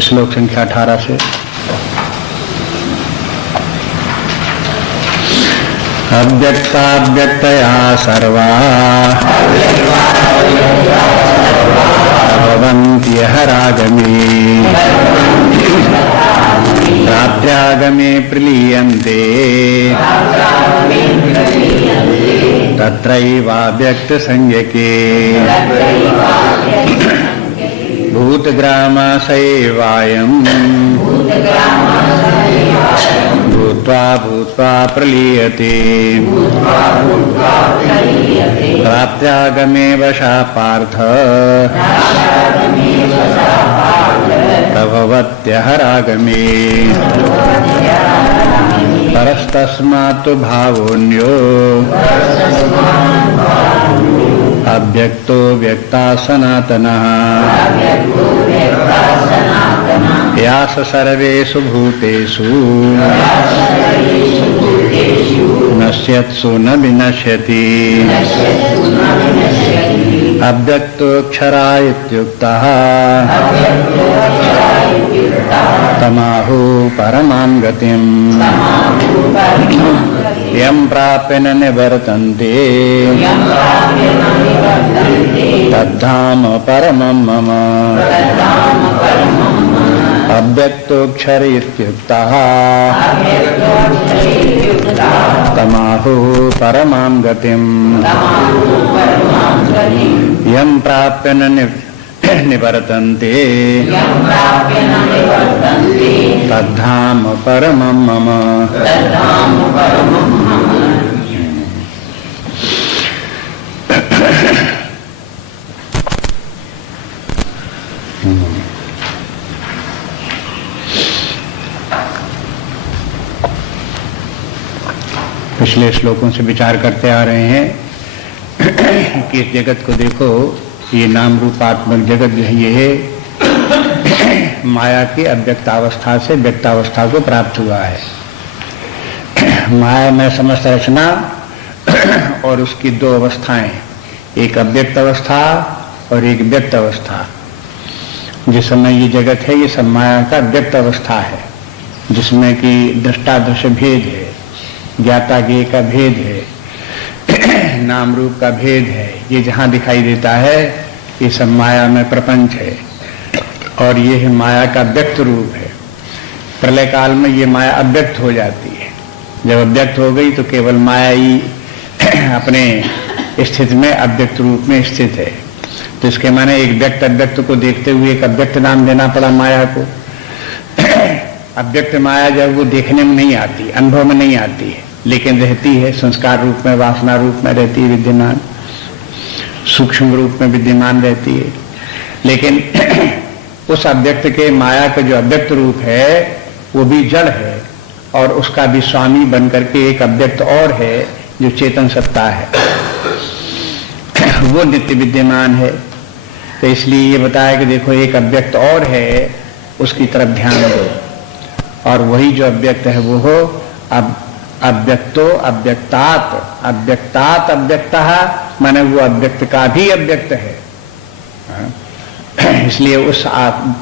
श्लोक संख्या 18 से। अव्यक्ताव्यक्तया सर्वा भवन्त्यः रागमे रात्र्यागमे प्रलीयन्ते तत्रैवाव्यक्तसंज्ञके भूतग्रामसैवायम् भूत्वा भूत्वा प्रलीयते रात्र्यागमे वशा पार्थ प्रभवत्यः रागमे परस्तस्मात् भावोऽन्यो अव्यक्तो व्यक्ता सनातनः यास सर्वेषु भूतेषु नश्यत्सु न विनश्यति अव्यक्तोऽक्षरा इत्युक्तः तमाहु परमां गतिम् यं प्राप्य न निवर्तन्ते तद्धाम परमं मम अव्यक्तोऽक्षर इत्युक्तः तमाहु परमां गतिम् यं प्राप्य न निवर्तन्ते तद्धाम परमं मम। पिछले श्लोकों से विचार करते आ रहे हैं कि इस जगत को देखो, ये नाम रूपात्मक जगत जो है ये है माया की अव्यक्तावस्था से व्यक्तावस्था को प्राप्त हुआ है। माया में समस्त रचना और उसकी दो अवस्थाएं, एक अव्यक्त अवस्था और एक व्यक्त अवस्था। जिस समय ये जगत है ये सब माया का व्यक्त अवस्था है, जिसमें कि दृष्टा दृश्य भेद है, ज्ञाता ज्ञेय का भेद है, नाम रूप का भेद है। ये जहाँ दिखाई देता है ये सब माया में प्रपंच है और ये है माया का व्यक्त रूप है। प्रलय काल में ये माया अव्यक्त हो जाती है। जब अव्यक्त हो गई तो केवल माया ही अपने स्थिति में अव्यक्त रूप में स्थित है। तो इसके माने एक व्यक्त अव्यक्त को देखते हुए एक अव्यक्त नाम देना पड़ा माया को। अव्यक्त माया जब वो देखने में नहीं आती, अनुभव में नहीं आती है, लेकिन रहती है, संस्कार रूप में, वासना रूप में रहती है विद्यमान, सूक्ष्म रूप में विद्यमान रहती है। लेकिन उस अव्यक्त के माया का जो अव्यक्त रूप है वो भी जड़ है और उसका भी स्वामी बन करके एक अव्यक्त और है जो चेतन सत्ता है, वो नित्य विद्यमान है। तो इसलिए ये बताया कि देखो एक अव्यक्त और है, उसकी तरफ ध्यान दो, और वही जो अव्यक्त है वो हो अब अव्यक्तो अव्यक्तात्, अव्यक्तात् अव्यक्तः, माने वो अव्यक्त का भी अव्यक्त है। इसलिए उस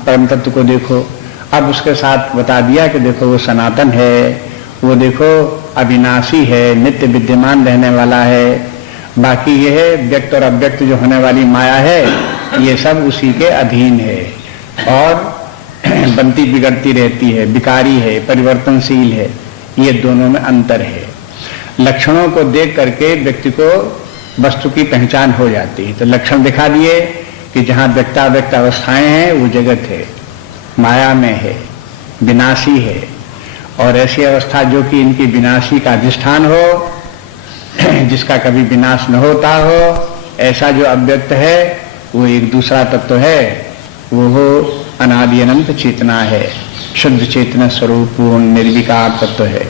परम तत्व को देखो। अब उसके साथ बता दिया कि देखो वो सनातन है, वो देखो अविनाशी है, नित्य विद्यमान रहने वाला है। बाकी ये है व्यक्त और अव्यक्त जो होने वाली माया है ये सब उसी के अधीन है और बनती बिगड़ती रहती है, विकारी है, परिवर्तनशील है। ये दोनों में अंतर है। लक्षणों को देख करके व्यक्ति को वस्तु की पहचान हो जाती है। तो लक्षण दिखा दिए कि जहाँ व्यक्ताव्यक्त अवस्थाएं हैं वो जगत है, माया में है, विनाशी है। और ऐसी अवस्था जो कि इनकी विनाशी का अधिष्ठान हो, जिसका कभी विनाश न होता हो, ऐसा जो अव्यक्त है वो एक दूसरा तत्व है, वो हो अनादि अनंत चेतना है, शुद्ध चेतना स्वरूप पूर्ण निर्विकार तत्व है,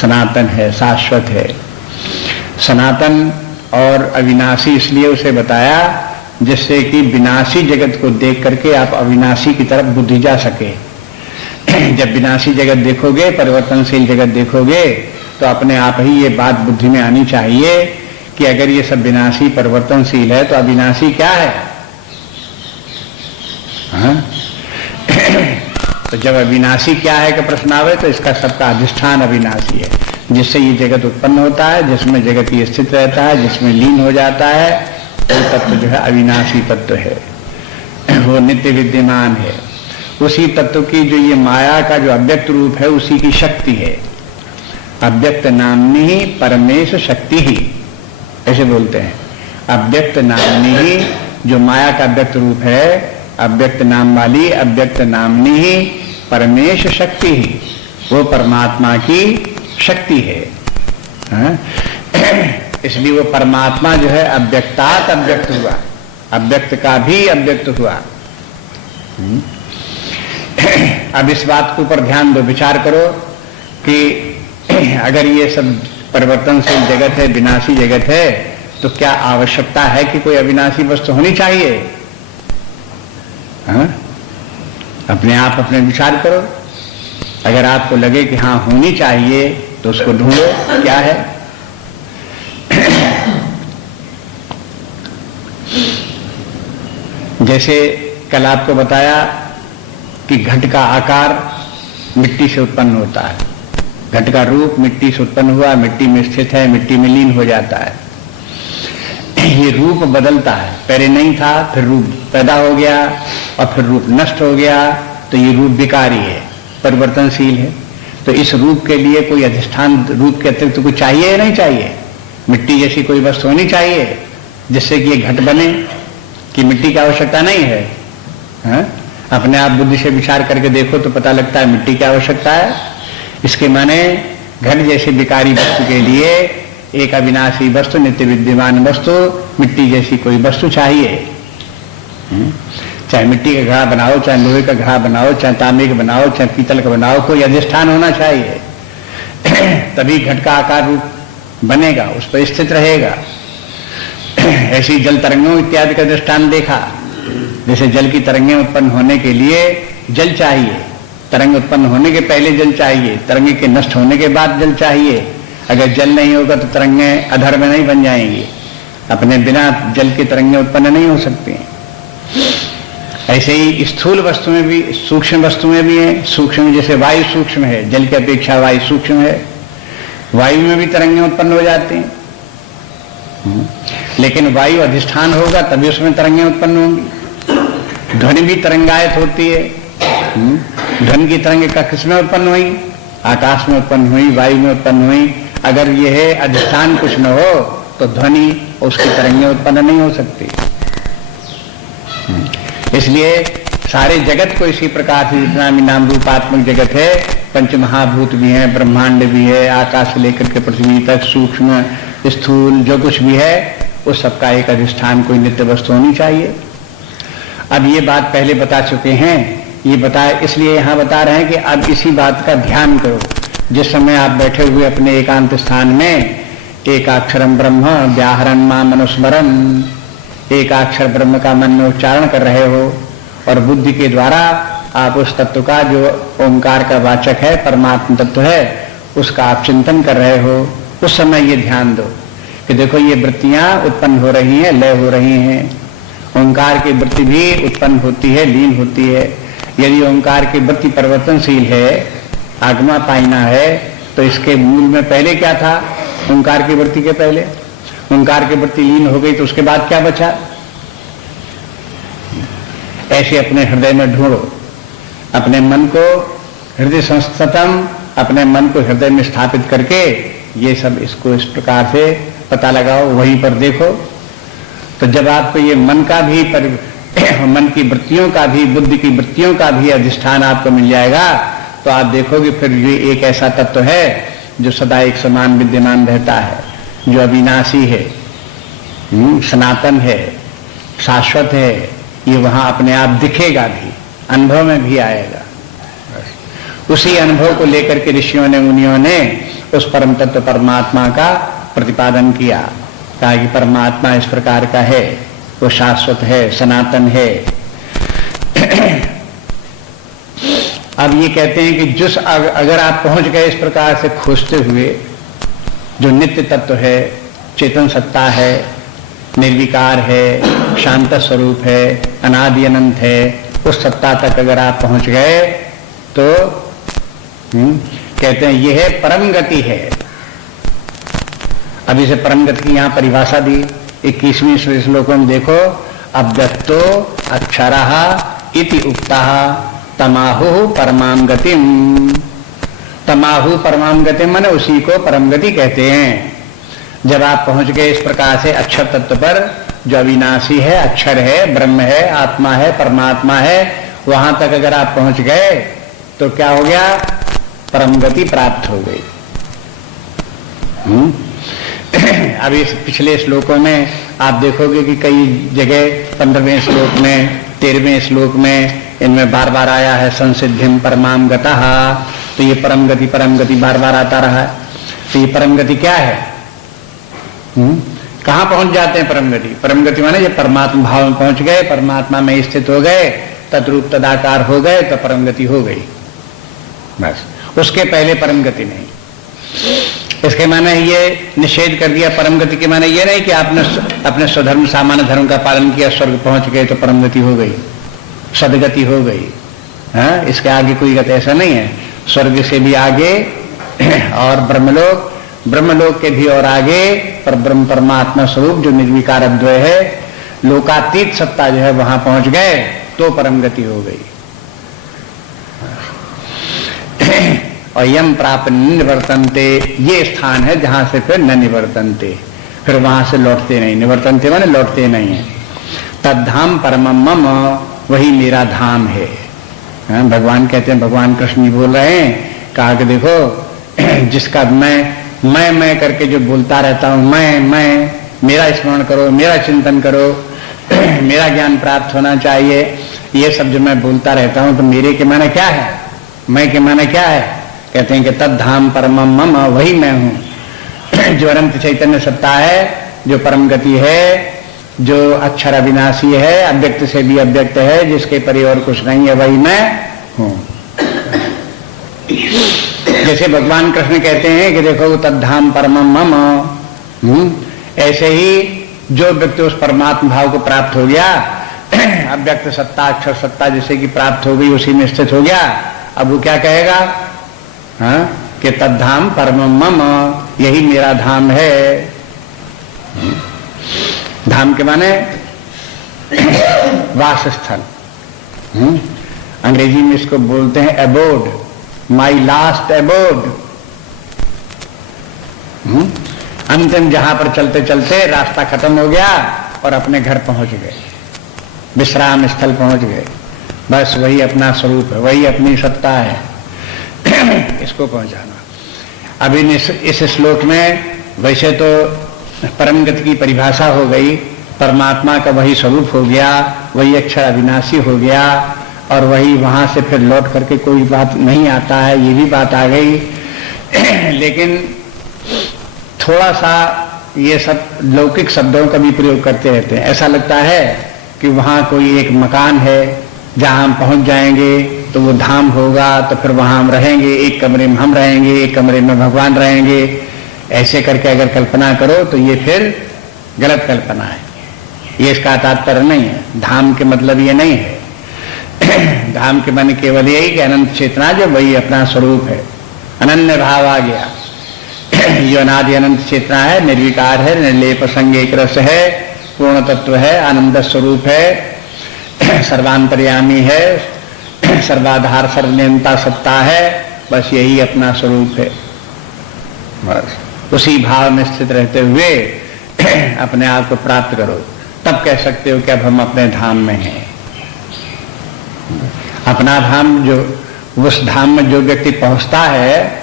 सनातन है, शाश्वत है। सनातन और अविनाशी इसलिए उसे बताया जिससे कि विनाशी जगत को देख करके आप अविनाशी की तरफ बुद्धि जा सके। जब विनाशी जगत देखोगे, परिवर्तनशील जगत देखोगे, तो अपने आप ही ये बात बुद्धि में आनी चाहिए कि अगर ये सब विनाशी परिवर्तनशील है तो अविनाशी क्या है? हाँ? तो जब अविनाशी क्या है का प्रश्न आवे तो इसका सबका अधिष्ठान अविनाशी है, जिससे ये जगत उत्पन्न होता है, जिसमें जगत ये स्थित रहता है, जिसमें लीन हो जाता है, वो तत्व जो है अविनाशी तत्व है, वो नित्य विद्यमान है। उसी तत्व की जो ये माया का जो अव्यक्त रूप है उसी की शक्ति है। अव्यक्त नामनी ही परमेश शक्ति ही, ऐसे बोलते हैं। अव्यक्त नामनी ही जो माया का अव्यक्त रूप है, अव्यक्त नाम वाली अव्यक्त नामनी ही परमेश शक्ति ही, वो परमात्मा की शक्ति है। इसलिए वो परमात्मा जो है अव्यक्तात् अव्यक्त हुआ, अव्यक्त का भी अव्यक्त हुआ। अब इस बात के ऊपर ध्यान दो, विचार करो कि अगर ये सब परिवर्तनशील जगत है, विनाशी जगत है, तो क्या आवश्यकता है कि कोई अविनाशी वस्तु होनी चाहिए? हाँ? अपने आप अपने विचार करो। अगर आपको लगे कि हाँ होनी चाहिए तो उसको ढूंढो, क्या है। जैसे कल आपको बताया कि घट का आकार मिट्टी से उत्पन्न होता है, घट का रूप मिट्टी से उत्पन्न हुआ, मिट्टी में स्थित है, मिट्टी में लीन हो जाता है। ये रूप बदलता है, पहले नहीं था, फिर रूप पैदा हो गया और फिर रूप नष्ट हो गया, तो ये रूप विकारी है, परिवर्तनशील है। तो इस रूप के लिए कोई अधिष्ठान, रूप के अतिरिक्त कुछ चाहिए या नहीं चाहिए? मिट्टी जैसी कोई वस्तु होनी चाहिए जिससे कि ये घट बने, कि मिट्टी की आवश्यकता नहीं है? हाँ? अपने आप बुद्धि से विचार करके देखो तो पता लगता है मिट्टी की आवश्यकता है। इसके माने घट जैसे विकारी वस्तु के लिए एक अविनाशी वस्तु, नित्य विद्यमान वस्तु, मिट्टी जैसी कोई वस्तु चाहिए। चाहे मिट्टी का घड़ा बनाओ, चाहे लोहे का घड़ा बनाओ, चाहे तांबे का बनाओ, चाहे पीतल का बनाओ, कोई अधिष्ठान होना चाहिए। तभी घट का आकार रूप बनेगा, उस पर स्थित रहेगा। ऐसी जल तरंगों इत्यादि का अधिष्ठान देखा। जैसे जल की तरंगें उत्पन्न होने के लिए जल चाहिए, तरंग उत्पन्न होने के पहले जल चाहिए, तरंगे के नष्ट होने के बाद जल चाहिए। अगर जल नहीं होगा तो तरंगें अधर में नहीं बन जाएंगी, अपने बिना जल की तरंगें उत्पन्न नहीं हो सकती। ऐसे ही स्थूल वस्तु में भी, सूक्ष्म वस्तु में भी है। सूक्ष्म जैसे वायु सूक्ष्म है, जल की अपेक्षा वायु सूक्ष्म है, वायु में भी तरंगें उत्पन्न हो जाती हैं। लेकिन वायु अधिष्ठान होगा तभी उसमें तरंगें उत्पन्न होंगी। ध्वनि भी तरंगायत होती है। ध्वनि की तरंगें का किसमें उत्पन्न हुई? आकाश में उत्पन्न हुई, वायु में उत्पन्न हुई। अगर यह अधिष्ठान कुछ न हो तो ध्वनि उसकी तरंगें उत्पन्न नहीं हो सकती। इसलिए सारे जगत को इसी प्रकार से, जितना भी नाम रूपात्मक जगत है, पंच महाभूत भी है, ब्रह्मांड भी है, आकाश से लेकर के पृथ्वी तक, सूक्ष्म स्थूल जो कुछ भी है, उस सबका एक अधिष्ठान, कोई नित्य वस्तु होनी चाहिए। अब ये बात पहले बता चुके हैं, ये बताए इसलिए यहां बता रहे हैं कि अब इसी बात का ध्यान करो। जिस समय आप बैठे हुए अपने एकांत स्थान में एकाक्षरम ब्रह्म व्याहरण मां मनुस्मरण, एकाक्षर ब्रह्म का मन में उच्चारण कर रहे हो और बुद्धि के द्वारा आप उस तत्व का, जो ओंकार का वाचक है, परमात्मा तत्व है, उसका आप चिंतन कर रहे हो। उस समय ये ध्यान दो कि देखो ये वृत्तियां उत्पन्न हो रही हैं, लय हो रही हैं। ओंकार की वृत्ति भी उत्पन्न होती है, लीन होती है। यदि ओंकार की वृत्ति परिवर्तनशील है, आगमा पाइना है, तो इसके मूल में पहले क्या था? ओंकार की वृत्ति के पहले ओंकार की वृत्ति लीन हो गई तो उसके बाद क्या बचा? ऐसे अपने हृदय में ढूंढो, अपने मन को हृदय संस्थतम, अपने मन को हृदय में स्थापित करके ये सब इसको इस प्रकार से पता लगाओ, वहीं पर देखो। तो जब आपको ये मन का भी मन की वृत्तियों का भी, बुद्धि की वृत्तियों का भी अधिष्ठान आपको मिल जाएगा, तो आप देखोगे फिर ये एक ऐसा तत्व है जो सदा एक समान विद्यमान रहता है, जो अविनाशी है, सनातन है, शाश्वत है। ये वहां अपने आप दिखेगा भी, अनुभव में भी आएगा। उसी अनुभव को लेकर के ऋषियों ने, मुनियों ने उस परम तत्व परमात्मा का प्रतिपादन किया, कहा कि परमात्मा इस प्रकार का है, वो शाश्वत है, सनातन है। अब ये कहते हैं कि जिस अगर आप पहुंच गए इस प्रकार से खोजते हुए, जो नित्य तत्व है, चेतन सत्ता है, निर्विकार है, शांत स्वरूप है, अनादि अनंत है, उस सत्ता तक अगर आप पहुंच गए तो कहते हैं यह है परम गति है। अब इसे परम गति की यहां परिभाषा दी 21वें श्लोकों में देखो, अव्यक्तो अक्षरः इति उक्तः तमाहु परमाम गतिम। तमाहु परमाम गतिम माने उसी को परम गति कहते हैं। जब आप पहुंच गए इस प्रकार से अक्षर तत्व पर, जो अविनाशी है, अक्षर है, ब्रह्म है, आत्मा है, परमात्मा है, वहां तक अगर आप पहुंच गए तो क्या हो गया? परम गति प्राप्त हो गई। अब इस पिछले श्लोकों में आप देखोगे कि कई जगह 15वें श्लोक में, 13वें श्लोक में इनमें बार बार आया है संसिद्धिम परमाम गतः। तो ये परम गति बार बार आता रहा है। तो ये परम गति क्या है? कहां पहुंच जाते हैं परम गति? परम गति माने ये परमात्मा भाव में पहुंच गए, परमात्मा में स्थित हो गए, तद्रूप तदाकार हो गए तो परम गति हो गई। बस, उसके पहले परम गति नहीं। इसके माने ये निषेध कर दिया। परम गति के माने ये नहीं कि आपने अपने स्वधर्म सामान्य धर्म का पालन किया, स्वर्ग पहुंच गए तो परम गति हो गई, सदगति हो गई। हाँ, इसके आगे कोई गति ऐसा नहीं है। स्वर्ग से भी आगे और ब्रह्मलोक के भी और आगे पर ब्रह्म परमात्मा स्वरूप जो निर्विकार अद्वय है, लोकातीत सत्ता जो है, वहां पहुंच गए तो परम गति हो गई। और यम प्राप्त निवर्तनते, ये स्थान है जहां से फिर न निवर्तनते, फिर वहां से लौटते नहीं। निवर्तनते माने लौटते नहीं है। तद्धाम परमम मम, वही मेरा धाम है। भगवान कहते हैं, भगवान कृष्ण बोल रहे हैं, कहा कि देखो जिसका मैं करके जो बोलता रहता हूं, मैं मेरा स्मरण करो, मेरा चिंतन करो, मेरा ज्ञान प्राप्त होना चाहिए, ये सब जो मैं बोलता रहता हूं, तो मेरे के माने क्या है? मैं के माने क्या है? कहते हैं कि तद्धाम परमम मम, वही मैं हूं जो अनंत चैतन्य सत्ता है, जो परम गति है, जो अक्षर अविनाशी है, अव्यक्त से भी अव्यक्त है, जिसके परे और कुछ नहीं है, वही मैं हूं। जैसे भगवान कृष्ण कहते हैं कि देखो तद्धाम परमम मम, ऐसे ही जो व्यक्ति उस परमात्मा भाव को प्राप्त हो गया, अव्यक्त सत्ता, अक्षर सत्ता जैसे कि प्राप्त हो गई, उसी में स्थित हो गया, अब वो क्या कहेगा? हाँ, कि तद्धाम परमम मम, यही मेरा धाम है। धाम के माने वासस्थल। अंग्रेजी में इसको बोलते हैं एबोर्ड, माई लास्ट एबोर्ड। अंतिम जहां पर चलते चलते रास्ता खत्म हो गया और अपने घर पहुंच गए, विश्राम स्थल पहुंच गए। बस वही अपना स्वरूप है, वही अपनी सत्ता है, इसको पहुंचाना। अभी इस श्लोक में वैसे तो परम गति की परिभाषा हो गई, परमात्मा का वही स्वरूप हो गया, वही अक्षर अविनाशी हो गया, और वही वहां से फिर लौट करके कोई बात नहीं आता है, ये भी बात आ गई। लेकिन थोड़ा सा ये सब लौकिक शब्दों का भी प्रयोग करते रहते हैं। ऐसा लगता है कि वहां कोई एक मकान है जहां हम पहुंच जाएंगे तो वो धाम होगा, तो फिर वहां हम रहेंगे, एक कमरे में हम रहेंगे, एक कमरे में भगवान रहेंगे। ऐसे करके अगर कल्पना करो तो ये फिर गलत कल्पना है, ये इसका तात्पर्य नहीं है। धाम के मतलब ये नहीं है। धाम के माने केवल यही कि अनंत चेतना जो वही अपना स्वरूप है, अनन्य भाव आ गया। ये अनादि अनंत चेतना है, निर्विकार है, निर्लेप संग एक रस है, पूर्ण तत्व है, आनंद स्वरूप है, सर्वांतर्यामी है, सर्वाधार सर्वनियंता सत्ता है। बस यही अपना स्वरूप है। बस उसी भाव में स्थित रहते हुए अपने आप को प्राप्त करो, तब कह सकते हो कि अब हम अपने धाम में हैं। अपना धाम, जो उस धाम में जो व्यक्ति पहुंचता है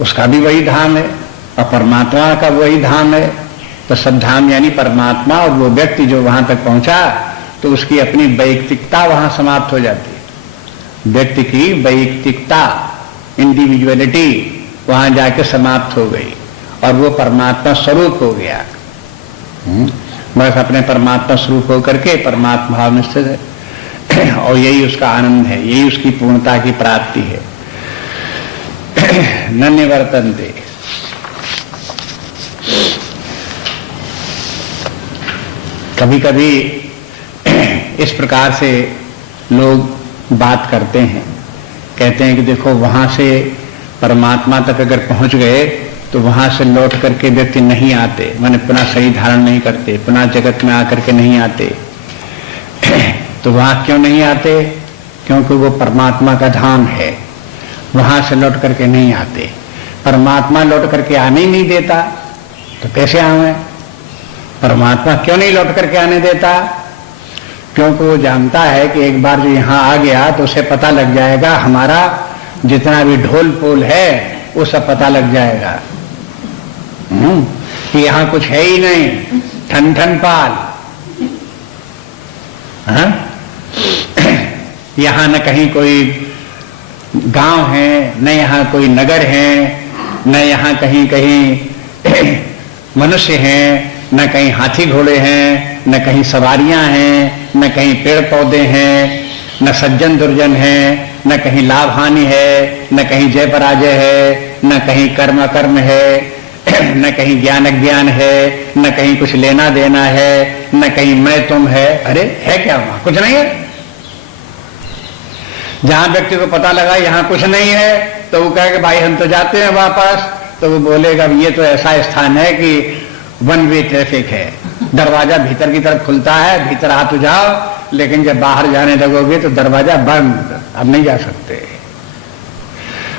उसका भी वही धाम है, और परमात्मा का वही धाम है। तो सब धाम यानी परमात्मा, और वो व्यक्ति जो वहां तक पहुंचा तो उसकी अपनी वैयक्तिकता वहां समाप्त हो जाती है। व्यक्ति की वैयक्तिकता, इंडिविजुअलिटी वहां जाके समाप्त हो गई, और वो परमात्मा स्वरूप हो गया। बस अपने परमात्मा स्वरूप होकर के परमात्मा भाव में स्थित है, और यही उसका आनंद है, यही उसकी पूर्णता की प्राप्ति है। न निवर्तन्ते। कभी कभी इस प्रकार से लोग बात करते हैं कहते हैं कि देखो वहां से परमात्मा तक अगर पहुंच गए तो वहां से लौट करके व्यक्ति नहीं आते, माने पुनः शरीर धारण नहीं करते, पुनः जगत में आकर के नहीं आते। तो वहां क्यों नहीं आते? क्योंकि वो परमात्मा का धाम है, वहां से लौट करके नहीं आते। परमात्मा लौट करके आने ही नहीं देता तो कैसे आवे? परमात्मा क्यों नहीं लौट करके आने देता? क्योंकि वो जानता है कि एक बार जो यहां आ गया तो उसे पता लग जाएगा, हमारा जितना भी ढोल पोल है वो सब पता लग जाएगा कि यहां कुछ है ही नहीं, ठन ठन पाल। यहां न कहीं कोई गांव है, न यहां कोई नगर है, न यहां कहीं कहीं मनुष्य हैं, न कहीं हाथी घोड़े हैं, न कहीं सवारियां हैं, न कहीं पेड़ पौधे हैं, न सज्जन दुर्जन है, न कहीं लाभ हानि है, न कहीं जय पराजय है, न कहीं कर्म अकर्म है, न कहीं ज्ञान अज्ञान है, न कहीं कुछ लेना देना है, न कहीं मैं तुम है। अरे है क्या वहां? कुछ नहीं है। जहां व्यक्ति को पता लगा यहां कुछ नहीं है तो वो कहेगा भाई हम तो जाते हैं वापस, तो वो बोलेगा ये तो ऐसा स्थान है कि वन वे ट्रैफिक है, दरवाजा भीतर की तरफ खुलता है, भीतर आ तो जाओ, लेकिन जब बाहर जाने लगोगे तो दरवाजा बंद, अब नहीं जा सकते।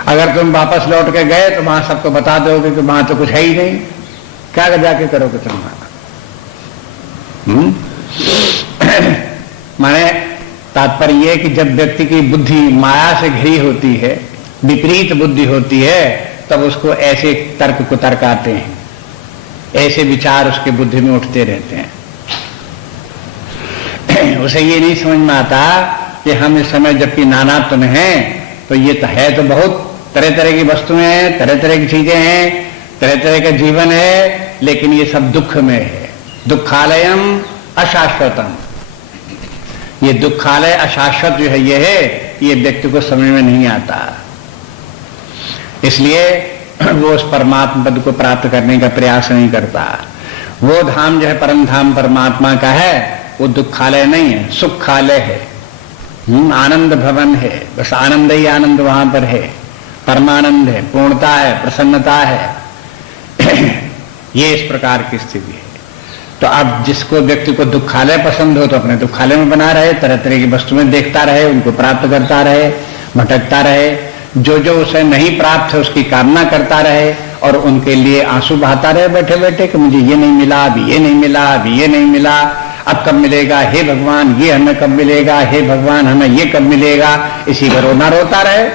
अगर तुम वापस लौट के गए तो वहां सबको बता दोगे कि वहां तो कुछ है ही नहीं, क्या जाके करोगे तुम? माने तात्पर्य यह कि जब व्यक्ति की बुद्धि माया से घिरी होती है, विपरीत बुद्धि होती है, तब उसको ऐसे तर्क कुतर्क आते हैं, ऐसे विचार उसके बुद्धि में उठते रहते हैं। उसे ये नहीं समझ में आता कि हम इस समय जबकि नानात्व में हैं तो ये तो है, तो बहुत तरह तरह की वस्तुएं हैं, तरह तरह की चीजें हैं, तरह तरह का जीवन है, लेकिन ये सब दुख में है। दुखालयम अशाश्वतम, ये दुखालय अशाश्वत जो है ये है, ये व्यक्ति को समझ में नहीं आता। इसलिए वो उस परमात्मा पद को प्राप्त करने का प्रयास नहीं करता। वो धाम जो है परम धाम परमात्मा का है, वो दुखालय नहीं है, सुखालय है, आनंद भवन है, बस आनंद ही आनंद वहां पर है, परमानंद है, पूर्णता है, प्रसन्नता है। ये इस प्रकार की स्थिति है। तो अब जिसको व्यक्ति को दुखालय पसंद हो तो अपने दुखालय में बना रहे, तरह तरह की वस्तुएं देखता रहे, उनको प्राप्त करता रहे, भटकता रहे, जो जो उसे नहीं प्राप्त है उसकी कामना करता रहे और उनके लिए आंसू बहाता रहे बैठे बैठे कि मुझे ये नहीं मिला, अभी ये नहीं मिला, अभी ये नहीं मिला, अब कब मिलेगा, हे भगवान ये हमें कब मिलेगा, हे भगवान हमें ये कब मिलेगा, इसी का रोना रोता रहे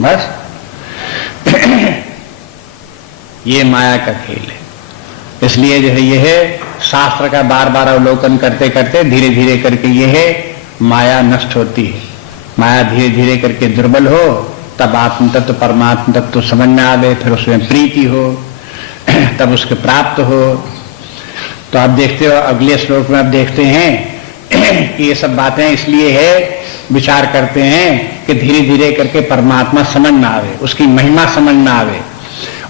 बस। ये माया का खेल है। इसलिए जो है ये है शास्त्र का बार बार अवलोकन करते करते धीरे धीरे करके ये है माया नष्ट होती है। माया धीरे धीरे करके दुर्बल हो, तब आत्म तत्व परमात्म तत्व समझ में आवे, फिर उसमें प्रीति हो, तब उसके प्राप्त हो। तो आप देखते हो अगले श्लोक में आप देखते हैं कि ये सब बातें इसलिए है, विचार करते हैं कि धीरे धीरे करके परमात्मा समझ में आवे, उसकी महिमा समझ में आवे,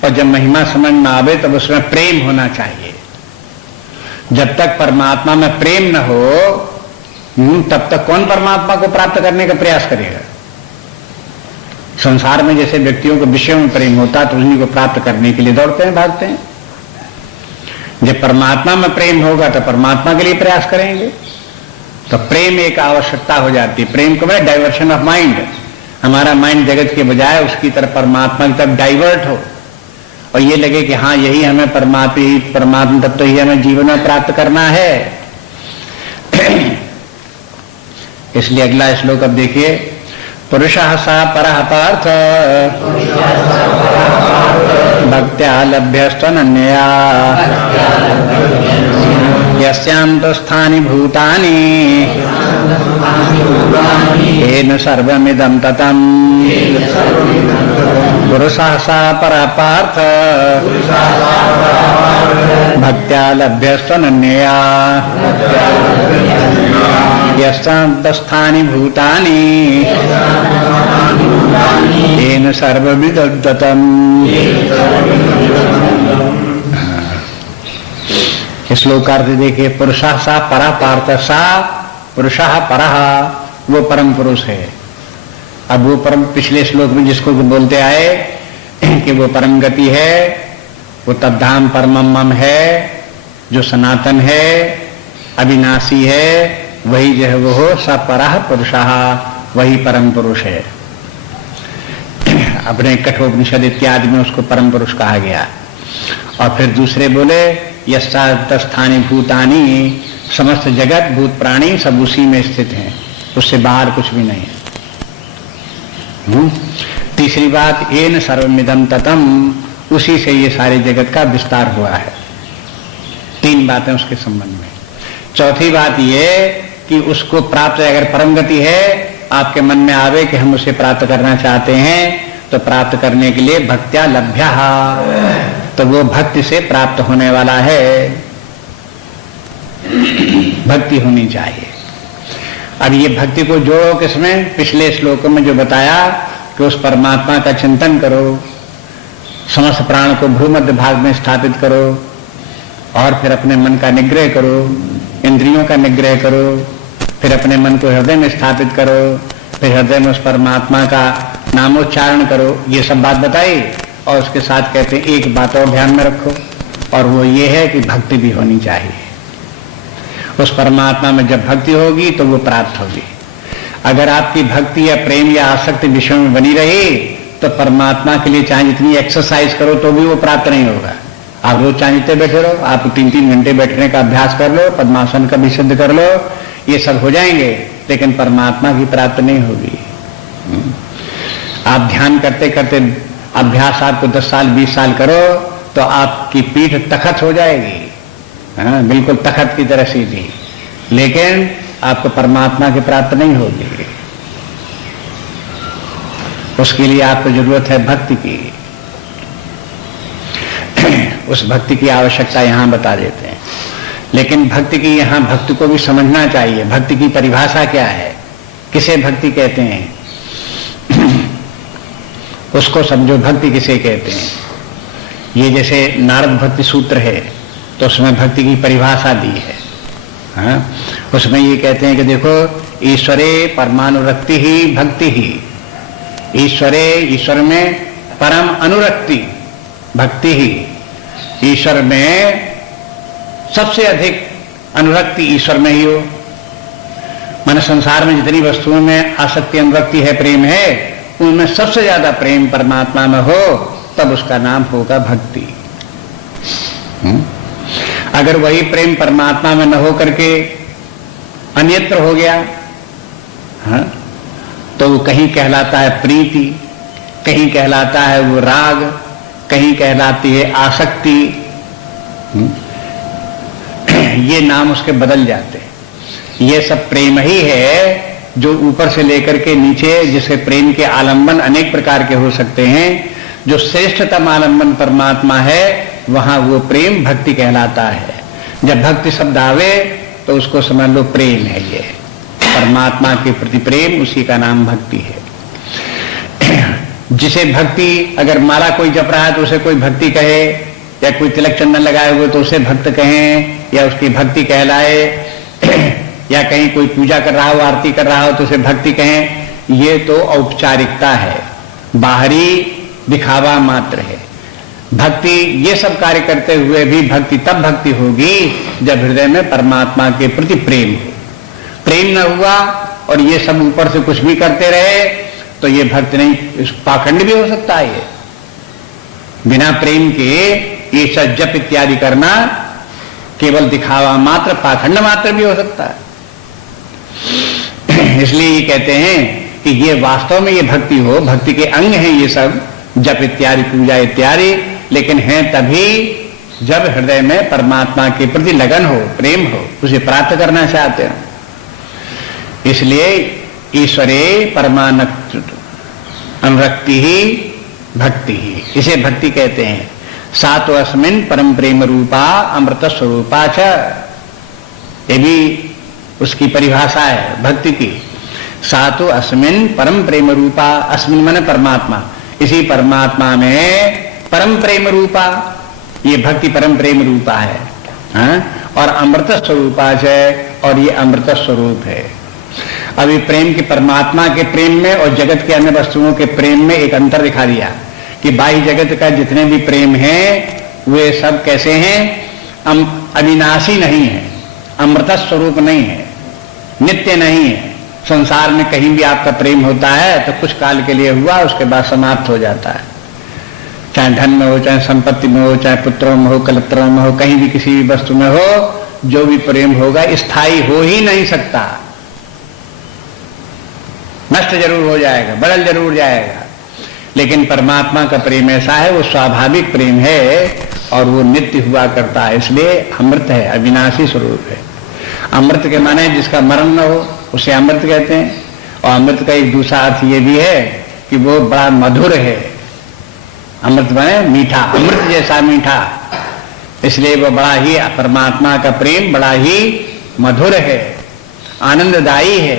और जब महिमा समझ में आवे तब उसमें प्रेम होना चाहिए। जब तक परमात्मा में प्रेम न हो तब तक कौन परमात्मा को प्राप्त करने का प्रयास करेगा? संसार में जैसे व्यक्तियों को विषयों में प्रेम होता तो उन्हीं को प्राप्त करने के लिए दौड़ते हैं, भागते हैं। जब परमात्मा में प्रेम होगा तो परमात्मा के लिए प्रयास करेंगे। तो प्रेम एक आवश्यकता हो जाती है। प्रेम को मतलब डाइवर्शन ऑफ माइंड, हमारा माइंड जगत के बजाय उसकी तरफ परमात्मा की तरफ डाइवर्ट हो और ये लगे कि हाँ यही हमें परमात्मा तब तो ही हमें जीवन में प्राप्त करना है। इसलिए अगला श्लोक अब देखिए, पुरुषः सा परः पार्थ भक्त्या लभ्यस्त्वनन्यया यस्यान्तस्थानि भूतानि येन सर्वमिदं ततम्। पुरुषः सा परः पार्थ भक्त्या लभ्यस्त्वनन्यया यस्यान्तस्थानि भूतानि येन सर्वमिदं ततम्। श्लोकार्थ देखिए, पुरुषः सा परः पार्थ, सा पुरुषः परः, वो परम पुरुष है, अब वो परम, पिछले श्लोक में जिसको बोलते आए कि वो परम गति है, वो तद्धाम परमम मम है, जो सनातन है, अविनाशी है, वही जो है वो हो सपरः पुरुषः, वही परम पुरुष है। अपने कठोपनिषद इत्यादि में उसको परम पुरुष कहा गया। और फिर दूसरे बोले यस्तानि भूतानि, समस्त जगत भूत प्राणी सब उसी में स्थित हैं, उससे बाहर कुछ भी नहीं है। तीसरी बात येन सर्वमिदं ततम, उसी से ये सारे जगत का विस्तार हुआ है। तीन बातें उसके संबंध में। चौथी बात ये कि उसको प्राप्त, अगर परम गति है आपके मन में आवे कि हम उसे प्राप्त करना चाहते हैं, तो प्राप्त करने के लिए भक्त्या लभ्यः, तो वो भक्ति से प्राप्त होने वाला है। भक्ति होनी चाहिए। अब ये भक्ति को जोड़ो किसमें? पिछले श्लोकों में जो बताया कि उस परमात्मा का चिंतन करो, समस्त प्राण को भ्रूमध्य भाग में स्थापित करो, और फिर अपने मन का निग्रह करो, इंद्रियों का निग्रह करो, फिर अपने मन को हृदय में स्थापित करो, फिर हृदय में उस परमात्मा का नामोच्चारण करो। ये सब बात बताई, और उसके साथ कहते हैं एक बात और ध्यान में रखो, और वो ये है कि भक्ति भी होनी चाहिए। उस परमात्मा में जब भक्ति होगी तो वो प्राप्त होगी। अगर आपकी भक्ति या प्रेम या आसक्ति विषय में बनी रही, तो परमात्मा के लिए चाहे जितनी एक्सरसाइज करो तो भी वो प्राप्त नहीं होगा। आप रोज चाहते बैठे रहो, आप 3-3 घंटे बैठने का अभ्यास कर लो, पद्मासन का भी सिद्ध कर लो, ये सब हो जाएंगे, लेकिन परमात्मा की प्राप्त नहीं होगी। आप ध्यान करते करते अभ्यास आपको 10 साल 20 साल करो तो आपकी पीठ तखत हो जाएगी, बिल्कुल तखत की तरह सीधी, लेकिन आपको परमात्मा की प्राप्त नहीं होगी। उसके लिए आपको जरूरत है भक्ति की। उस भक्ति की आवश्यकता यहां बता देते हैं। लेकिन भक्ति की, यहां भक्ति को भी समझना चाहिए। भक्ति की परिभाषा क्या है, किसे भक्ति कहते हैं, उसको समझो। भक्ति किसे कहते हैं? ये जैसे नारद भक्ति सूत्र है तो उसमें भक्ति की परिभाषा दी है। हाँ? उसमें ये कहते हैं कि देखो, ईश्वरे परमानुरक्ति ही भक्ति ही, ईश्वरे, ईश्वर में परम अनुरक्ति भक्ति ही, ईश्वर में सबसे अधिक अनुरक्ति ईश्वर में ही हो। माने संसार में जितनी वस्तुओं में आसक्ति अनुरक्ति है, प्रेम है, उनमें सबसे ज्यादा प्रेम परमात्मा में हो, तब उसका नाम होगा भक्ति। अगर वही प्रेम परमात्मा में न हो करके अन्यत्र हो गया, तो वो कहीं कहलाता है प्रीति, कहीं कहलाता है वो राग, कहीं कहलाती है आसक्ति। ये नाम उसके बदल जाते हैं। ये सब प्रेम ही है जो ऊपर से लेकर के नीचे, जिसके प्रेम के आलंबन अनेक प्रकार के हो सकते हैं। जो श्रेष्ठतम आलंबन परमात्मा है, वहां वो प्रेम भक्ति कहलाता है। जब भक्ति शब्द आवे तो उसको समझ लो प्रेम है, ये परमात्मा के प्रति प्रेम, उसी का नाम भक्ति है। जिसे भक्ति, अगर माला कोई जप रहा है तो उसे कोई भक्ति कहे, या कोई तिलक चंदन लगाए हुए तो उसे भक्त कहें, या उसकी भक्ति कहलाए, या कहीं कोई पूजा कर रहा हो, आरती कर रहा हो तो उसे भक्ति कहें, ये तो औपचारिकता है, बाहरी दिखावा मात्र है। भक्ति, ये सब कार्य करते हुए भी भक्ति तब भक्ति होगी जब हृदय में परमात्मा के प्रति प्रेम हो। प्रेम न हुआ और ये सब ऊपर से कुछ भी करते रहे तो ये भक्ति नहीं, पाखंड भी हो सकता है। ये बिना प्रेम के ये सब जप इत्यादि करना केवल दिखावा मात्र, पाखंड मात्र भी हो सकता है। इसलिए ये कहते हैं कि ये वास्तव में ये भक्ति हो, भक्ति के अंग हैं ये सब जप इत्यादि, पूजा इत्यादि, लेकिन हैं तभी जब हृदय में परमात्मा के प्रति लगन हो, प्रेम हो, उसे प्राप्त करना चाहते हो। इसलिए ईश्वरे परमानुरक्ति ही भक्ति ही, इसे भक्ति कहते हैं। सातो अस्मिन् परम प्रेम रूपा अमृत स्वरूपा च, ये भी उसकी परिभाषा है भक्ति की। सातो अस्मिन् परम प्रेम रूपा, अस्मिन् माने परमात्मा, इसी परमात्मा में परम प्रेम रूपा, ये भक्ति परम प्रेम रूपा है, हाँ? और अमृत स्वरूपा है, और ये अमृत स्वरूप है। अभी प्रेम के परमात्मा के प्रेम में और जगत के अन्य वस्तुओं के प्रेम में एक अंतर दिखा दिया कि बाह्य जगत का जितने भी प्रेम हैं वे सब कैसे हैं, अविनाशी नहीं है, अमृत स्वरूप नहीं है, नित्य नहीं है। संसार में कहीं भी आपका प्रेम होता है तो कुछ काल के लिए हुआ, उसके बाद समाप्त हो जाता है। चाहे धन में हो, चाहे संपत्ति में हो, चाहे पुत्रों में हो, कलत्रों में हो, कहीं भी किसी भी वस्तु में हो, जो भी प्रेम होगा स्थायी हो ही नहीं सकता, नष्ट जरूर हो जाएगा, बदल जरूर जाएगा। लेकिन परमात्मा का प्रेम ऐसा है, वो स्वाभाविक प्रेम है और वो नित्य हुआ करता है, इसलिए अमृत है, अविनाशी स्वरूप है। अमृत के माने जिसका मरण न हो उसे अमृत कहते हैं। और अमृत का एक दूसरा अर्थ ये भी है कि वो बड़ा मधुर है। अमृत माने मीठा, अमृत जैसा मीठा, इसलिए वो बड़ा ही, परमात्मा का प्रेम बड़ा ही मधुर है, आनंददायी है।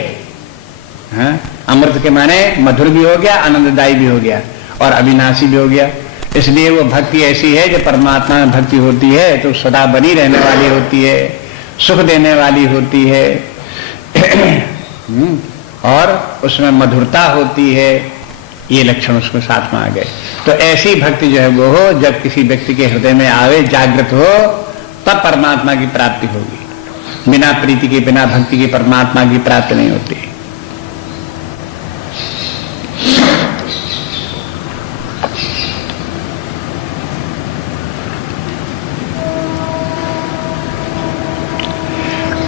हाँ? अमृत के माने मधुर भी हो गया, आनंददायी भी हो गया और अविनाशी भी हो गया। इसलिए वो भक्ति ऐसी है, जो परमात्मा में भक्ति होती है तो सदा बनी रहने वाली होती है, सुख देने वाली होती है और उसमें मधुरता होती है। ये लक्षण उसके साथ में आ गए। तो ऐसी भक्ति जो है वो हो, जब किसी व्यक्ति के हृदय में आवे, जागृत हो, तब परमात्मा की प्राप्ति होगी। बिना प्रीति के, बिना भक्ति की परमात्मा की प्राप्ति नहीं होती।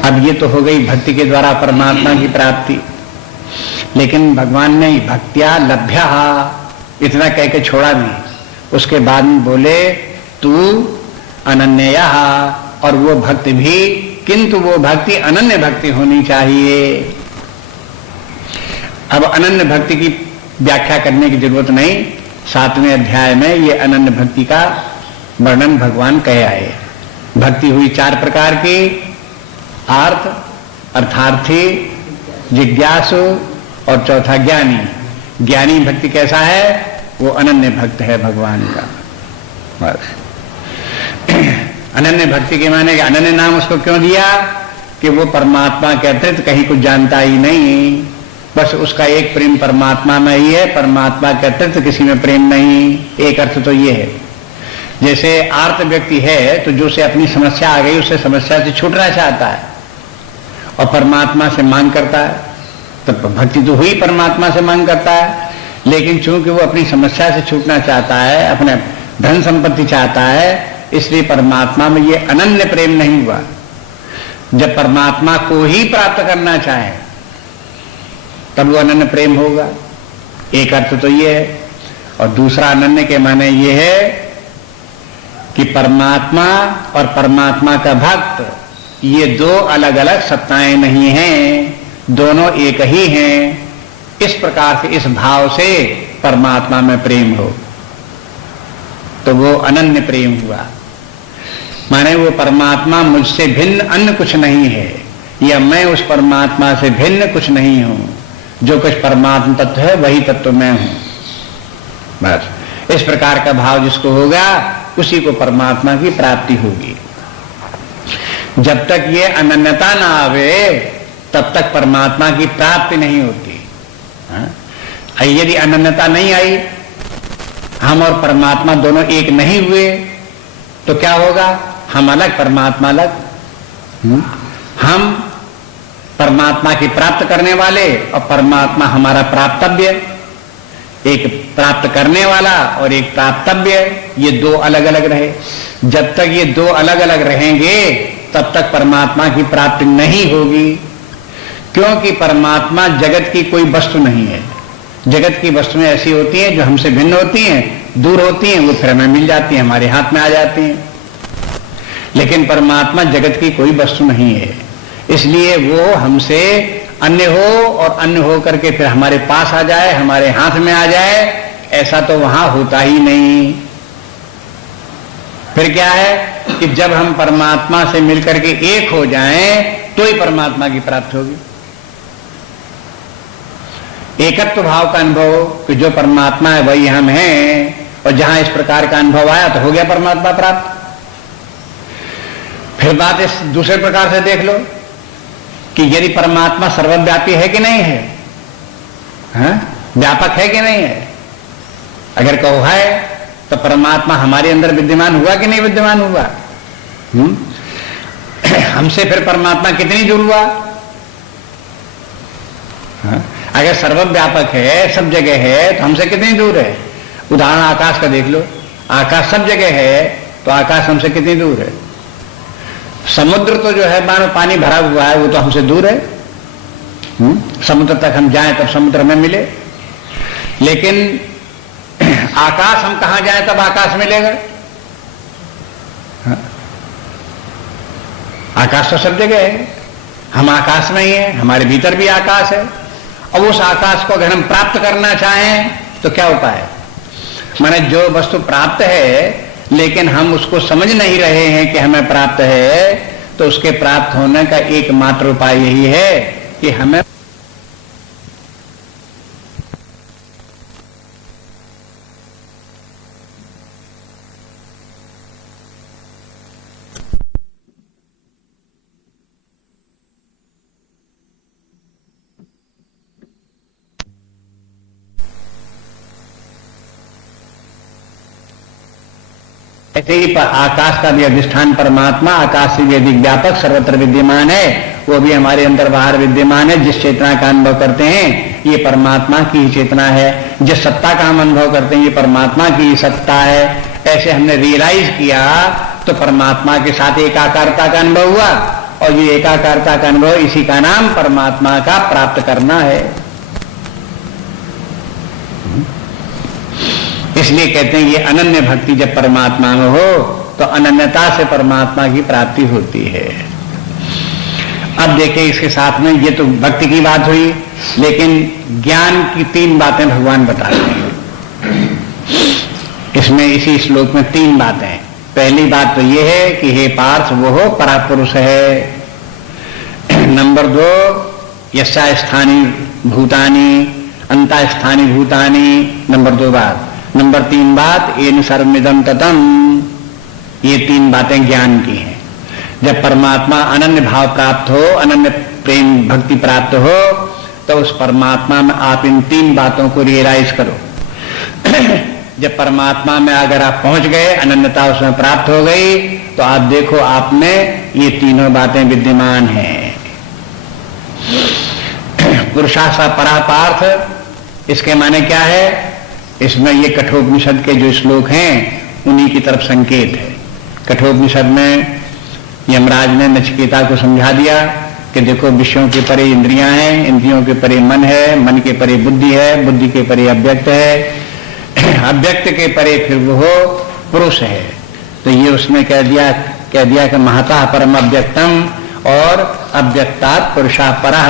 अब ये तो हो गई भक्ति के द्वारा परमात्मा की प्राप्ति। लेकिन भगवान ने भक्त्या लभ्या इतना कह के छोड़ा नहीं। उसके बाद में बोले तू अनन्या, और वो भक्ति भी, किंतु वो भक्ति अनन्य भक्ति होनी चाहिए। अब अनन्य भक्ति की व्याख्या करने की जरूरत नहीं। 7वें अध्याय में ये अनन्य भक्ति का वर्णन भगवान कहे आए। भक्ति हुई 4 प्रकार की, आर्थ, अर्थार्थी, जिज्ञासु और चौथा ज्ञानी। ज्ञानी भक्ति कैसा है? वो अनन्य भक्त है भगवान का। बस अनन्य भक्ति के माने, अनन्य नाम उसको क्यों दिया? कि वो परमात्मा के अतिरिक्त कहीं कुछ जानता ही नहीं, बस उसका एक प्रेम परमात्मा में ही है, परमात्मा के अतिरिक्त किसी में प्रेम नहीं। एक अर्थ तो ये है। जैसे आर्त व्यक्ति है तो जो से अपनी समस्या आ गई, उससे समस्या से छूटना चाहता है और परमात्मा से मांग करता है, तो भक्ति तो हुई, परमात्मा से मांग करता है। लेकिन चूंकि वो अपनी समस्या से छूटना चाहता है, अपने धन संपत्ति चाहता है, इसलिए परमात्मा में ये अनन्य प्रेम नहीं हुआ। जब परमात्मा को ही प्राप्त करना चाहे तब वो अनन्य प्रेम होगा। एक अर्थ तो ये है। और दूसरा अनन्य के माने ये है कि परमात्मा और परमात्मा का भक्त, ये 2 अलग अलग सत्ताएं नहीं हैं, दोनों एक ही हैं। इस प्रकार से, इस भाव से परमात्मा में प्रेम हो तो वो अनन्य प्रेम हुआ। माने वो परमात्मा मुझसे भिन्न अन्य कुछ नहीं है, या मैं उस परमात्मा से भिन्न कुछ नहीं हूं। जो कुछ परमात्मा तत्व है वही तत्व मैं हूं। बस इस प्रकार का भाव जिसको होगा उसी को परमात्मा की प्राप्ति होगी। जब तक ये अनन्यता ना आवे तब तक परमात्मा की प्राप्ति नहीं होती। यदि अनन्यता नहीं आई, हम और परमात्मा दोनों एक नहीं हुए, तो क्या होगा? हम अलग, परमात्मा अलग। हम परमात्मा की प्राप्त करने वाले और परमात्मा हमारा प्राप्तव्य। एक प्राप्त करने वाला और एक प्राप्तव्य, ये 2 अलग अलग रहे। जब तक ये 2 अलग अलग रहेंगे तब तक परमात्मा की प्राप्ति नहीं होगी। क्योंकि परमात्मा जगत की कोई वस्तु नहीं है। जगत की वस्तुएं ऐसी होती हैं जो हमसे भिन्न होती हैं, दूर होती हैं, वो फिर हमें मिल जाती हैं, हमारे हाथ में आ जाती हैं। लेकिन परमात्मा जगत की कोई वस्तु नहीं है, इसलिए वो हमसे अन्य हो और अन्य हो करके फिर हमारे पास आ जाए, हमारे हाथ में आ जाए, ऐसा तो वहां होता ही नहीं। फिर क्या है कि जब हम परमात्मा से मिलकर के एक हो जाएं तो ही परमात्मा की प्राप्ति होगी। एकत्व भाव का अनुभव कि जो परमात्मा है वही हम हैं, और जहां इस प्रकार का अनुभव आया तो हो गया परमात्मा प्राप्त। फिर बात इस दूसरे प्रकार से देख लो कि यदि परमात्मा सर्वव्यापी है कि नहीं है, व्यापक है कि नहीं है? अगर कहो है तो परमात्मा हमारे अंदर विद्यमान हुआ कि नहीं विद्यमान हुआ? हमसे फिर परमात्मा कितनी दूर हुआ? अगर सर्वव्यापक है, सब जगह है, तो हमसे कितनी दूर है? उदाहरण आकाश का देख लो, आकाश सब जगह है तो आकाश हमसे कितनी दूर है? समुद्र तो जो है मानो पानी भरा हुआ है, वो तो हमसे दूर है। समुद्र तक हम जाएं तब समुद्र में मिले, लेकिन आकाश हम कहां जाएं तब आकाश मिलेगा? आकाश तो सब जगह है, हम आकाश में ही है, हमारे भीतर भी आकाश है। और उस आकाश को अगर हम प्राप्त करना चाहें तो क्या उपाय है? माने जो वस्तु प्राप्त है लेकिन हम उसको समझ नहीं रहे हैं कि हमें प्राप्त है, तो उसके प्राप्त होने का एकमात्र उपाय यही है कि हमें ऐसे ही आकाश का भी अधिष्ठान परमात्मा, आकाश से भी अधिक व्यापक सर्वत्र विद्यमान है, वो भी हमारे अंदर बाहर विद्यमान है। जिस चेतना का अनुभव करते हैं ये परमात्मा की ही चेतना है, जिस सत्ता का हम अनुभव करते हैं ये परमात्मा की ही सत्ता है। ऐसे हमने रियलाइज किया तो परमात्मा के साथ एकाकारता का अनुभव हुआ, और ये एकाकारता का अनुभव, इसी का नाम परमात्मा का प्राप्त करना है। इसलिए कहते हैं ये अनन्य भक्ति जब परमात्मा में हो तो अनन्यता से परमात्मा की प्राप्ति होती है। अब देखिए इसके साथ में ये तो भक्ति की बात हुई, लेकिन ज्ञान की 3 बातें भगवान बता रहे हैं इसमें, इसी श्लोक में 3 बातें। पहली बात तो ये है कि हे पार्थ वो हो परापुरुष है। नंबर 2 यस्या स्थानी भूतानी अंता स्थानी भूतानी, नंबर 2 बात। नंबर 3 बात येन सर्वमिदं ततम्, ये 3 बातें ज्ञान की हैं। जब परमात्मा अनन्य भाव प्राप्त हो, अनन्य प्रेम भक्ति प्राप्त हो, तो उस परमात्मा में आप इन 3 बातों को रियलाइज करो। जब परमात्मा में अगर आप पहुंच गए, अनन्यता उसमें प्राप्त हो गई, तो आप देखो आप में ये तीनों बातें विद्यमान हैं। पुरुषासा परा पार्थ, इसके माने क्या है? इसमें ये कठोपनिषद के जो श्लोक हैं उन्हीं की तरफ संकेत है। कठोपनिषद में यमराज ने नचिकेता को समझा दिया कि देखो विषयों के परे इंद्रियां हैं, इंद्रियों के परे मन है, मन के परे बुद्धि है, बुद्धि के परे अव्यक्त है, अव्यक्त के परे फिर वो पुरुष है। तो ये उसने कह दिया कि महता परम अव्यक्तम और अव्यक्तात् पुरुषा परः,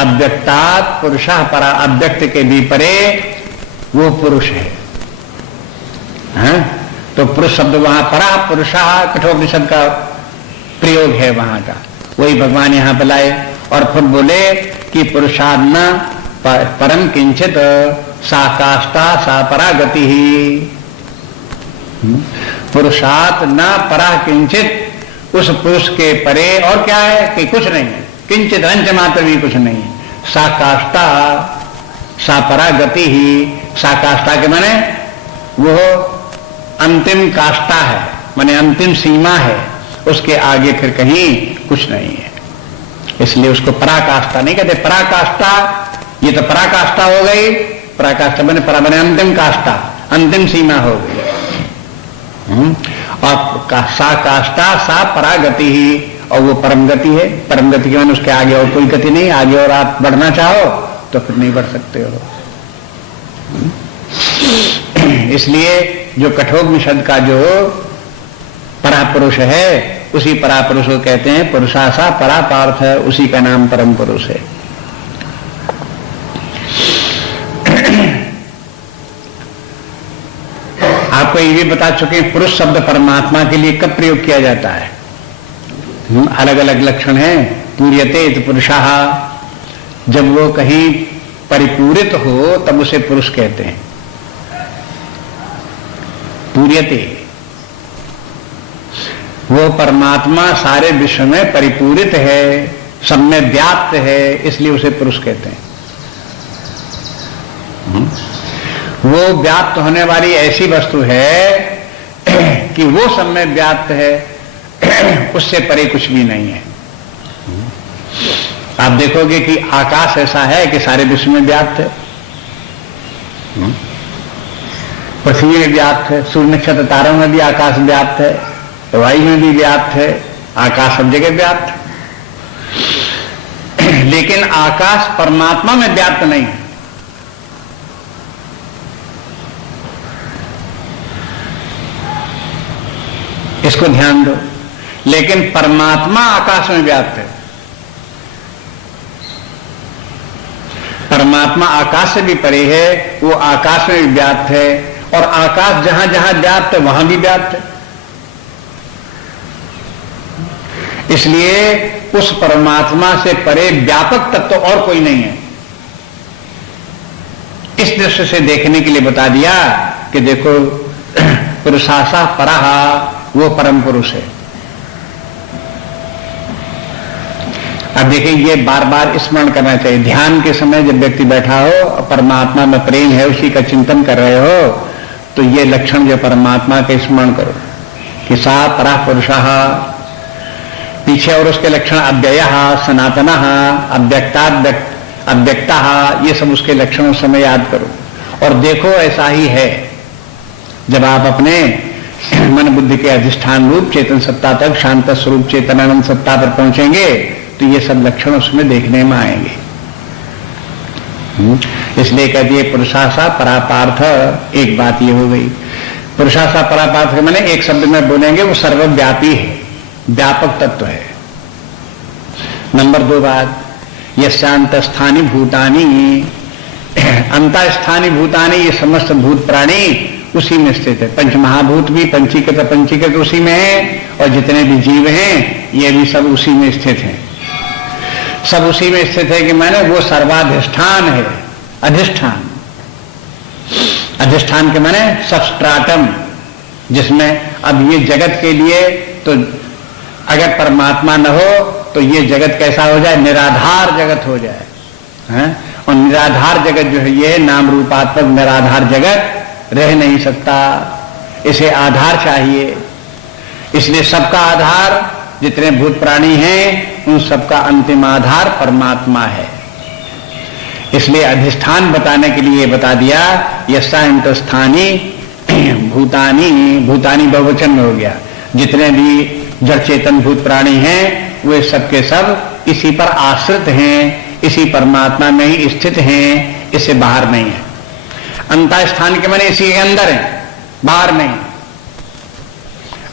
अव्यक्तात् पुरुषा परा, अव्यक्त के भी परे वो पुरुष है। तो पुरुष शब्द वहां परा पुरुषा कठोपनिषद का प्रयोग है वहां का, वही भगवान यहां पे लाए। और फिर बोले कि पुरुषाद न परम किंचित सा काष्ठा सा परा गति ही, पुरुषात न परा किंचित, उस पुरुष के परे और क्या है कि कुछ नहीं, किंचित अंश मात्र भी कुछ नहीं। सा काष्ठा सा परा गति ही, सा काष्ठा के माने वो अंतिम काष्ठा है, माने अंतिम सीमा है, उसके आगे फिर कहीं कुछ नहीं है। इसलिए उसको पराकाष्ठा नहीं कहते। पराकाष्ठा ये तो पराकाष्ठा हो गई, पराकाष्ठा बने परा बने अंतिम काष्ठा, अंतिम सीमा हो गई। और सा काष्ठा सा परागति ही, और वो परम गति है। परम गति के माने उसके आगे और कोई गति नहीं, आगे और आप बढ़ना चाहो तो फिर नहीं बढ़ सकते हो। इसलिए जो कठोपनिषद का जो परापुरुष है, उसी परापुरुष को कहते हैं पुरुषासा परापार्थ है, उसी का नाम परम पुरुष है। आपको ये भी बता चुके हैं पुरुष शब्द परमात्मा के लिए कब प्रयोग किया जाता है। अलग अलग लक्षण है। पूर्यते इति पुरुषः, जब वो कहीं परिपूरित हो तब उसे पुरुष कहते हैं। पूर्यते, वो परमात्मा सारे विश्व में परिपूरित है, सब में व्याप्त है, इसलिए उसे पुरुष कहते हैं। वो व्याप्त होने वाली ऐसी वस्तु है कि वो सब में व्याप्त है, उससे परे कुछ भी नहीं है। आप देखोगे कि आकाश ऐसा है कि सारे विश्व में व्याप्त है, पृथ्वी में व्याप्त है, सूर्य नक्षत्र तारों में भी आकाश व्याप्त है, वायु में भी व्याप्त है, आकाश सब जगह व्याप्त है। लेकिन आकाश परमात्मा में व्याप्त नहीं है। इसको ध्यान दो। लेकिन परमात्मा आकाश में व्याप्त है। परमात्मा आकाश से भी परे है, वो आकाश में भी व्याप्त है, और आकाश जहां जहां व्याप्त है वहां भी व्याप्त है। इसलिए उस परमात्मा से परे व्यापक तत्व और कोई नहीं है। इस दृष्टि से देखने के लिए बता दिया कि देखो पुरुषासा परहा, वो परम पुरुष है। अब देखिए, ये बार बार स्मरण करना चाहिए। ध्यान के समय जब व्यक्ति बैठा हो, परमात्मा में प्रेम है, उसी का चिंतन कर रहे हो, तो ये लक्षण जो परमात्मा के स्मरण करो कि सा परः पुरुषः, पीछे और उसके लक्षण अव्ययः, सनातनः, अव्यक्तः, ये सब उसके लक्षण उस समय याद करो। और देखो ऐसा ही है। जब आप अपने मन बुद्धि के अधिष्ठान रूप चेतन सत्ता तक, शांत स्वरूप चेतनानंद सत्ता पर पहुंचेंगे, तो ये सब लक्षण उसमें देखने में आएंगे। इसलिए कहती है पुरुषासा परापार्थ। एक बात ये हो गई, पुरुषासा परापार्थ के माने एक शब्द में बोलेंगे वो सर्वव्यापी है, व्यापक तत्व है। नंबर 2 बात, यस्यांतस्थानी भूतानी, अंतस्थानी भूतानी, ये समस्त भूत प्राणी उसी में स्थित है। पंच महाभूत भी पंचीकृत उसी में है, और जितने भी जीव हैं ये भी सब उसी में स्थित हैं। सब उसी में स्थित है कि माने वो सर्वाधिष्ठान है। अधिष्ठान, अधिष्ठान के माने सबस्ट्राटम, जिसमें अब ये जगत के लिए, तो अगर परमात्मा न हो तो ये जगत कैसा हो जाए, निराधार जगत हो जाए है? और निराधार जगत जो है, ये नाम रूपात्मक निराधार जगत रह नहीं सकता, इसे आधार चाहिए। इसलिए सबका आधार, जितने भूत प्राणी हैं उन सबका अंतिम आधार परमात्मा है। इसलिए अधिष्ठान बताने के लिए बता दिया, यस्यांतस्थानी भूतानी, भूतानी बहुवचन में हो गया। जितने भी जड़ चेतन भूत प्राणी हैं वे सबके सब इसी पर आश्रित हैं, इसी परमात्मा में ही स्थित हैं, इससे बाहर नहीं है। अंतस्थान के माने इसी के अंदर है, बाहर नहीं।